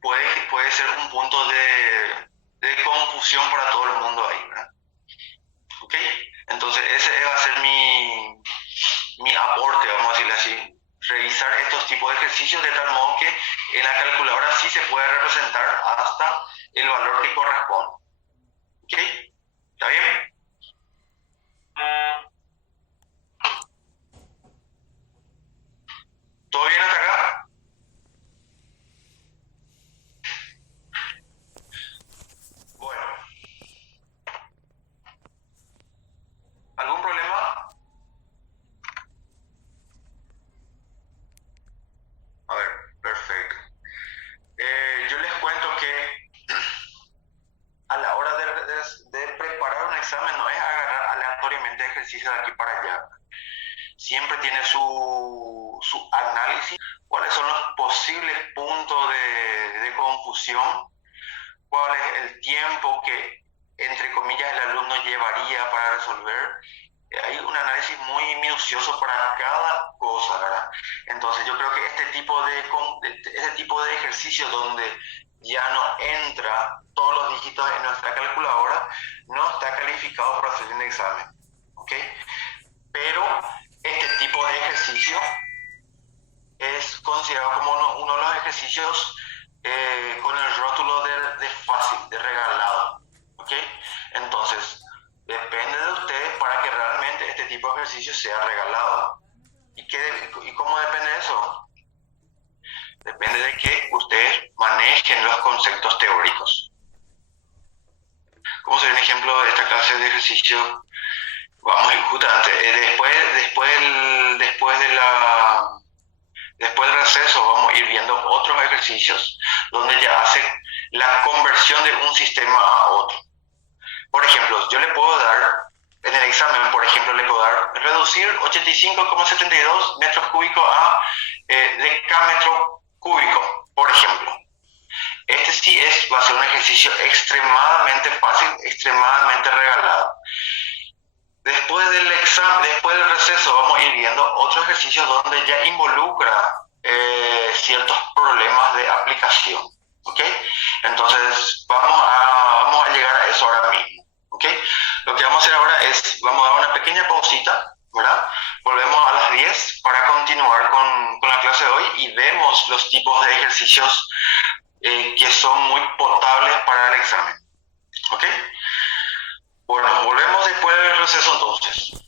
puede ser un punto de confusión para todo el mundo ahí, ¿verdad? ¿Ok? Entonces ese va a ser mi aporte, vamos a decirlo así. Revisar estos tipos de ejercicios de tal modo que en la calculadora sí se puede representar hasta el valor que corresponde. ¿Ok? ¿Está bien? ¿Todo bien hasta acá? Bueno. ¿Algún problema? A ver, perfecto. Yo les cuento que a la hora de preparar un examen no es agarrar aleatoriamente ejercicios de aquí para allá. Siempre tiene su análisis, cuáles son los posibles puntos de confusión, cuál es el tiempo que, entre comillas, el alumno llevaría para resolver. Hay un análisis muy minucioso para cada cosa, ¿verdad? Entonces yo creo que este tipo de ejercicio donde ya no entra todos los dígitos en nuestra calculadora no está calificado para hacer un examen, ¿ok? Pero este tipo de ejercicio es considerado como uno de los ejercicios con el rótulo de fácil, de regalado, ¿ok? Entonces, depende de ustedes para que realmente este tipo de ejercicio sea regalado. ¿Y cómo depende de eso? Depende de que ustedes manejen los conceptos teóricos. Como sería un ejemplo de esta clase de ejercicio? Vamos justamente, después del receso vamos a ir viendo otros ejercicios donde ya hacen la conversión de un sistema a otro. Por ejemplo, yo le puedo dar, en el examen, por ejemplo, le puedo dar reducir 85,72 metros cúbicos a decámetro cúbico, por ejemplo. Este sí va a ser un ejercicio extremadamente fácil, extremadamente regalado. Después del examen, después del receso, vamos a ir viendo otros ejercicios donde ya involucra ciertos problemas de aplicación, ¿ok? Entonces, vamos a llegar a eso ahora mismo, ¿ok? Lo que vamos a hacer ahora es, vamos a dar una pequeña pausita, ¿verdad? Volvemos a las 10 para continuar con la clase de hoy y vemos los tipos de ejercicios que son muy potables para el examen, ¿ok? Bueno, volvemos después del receso entonces.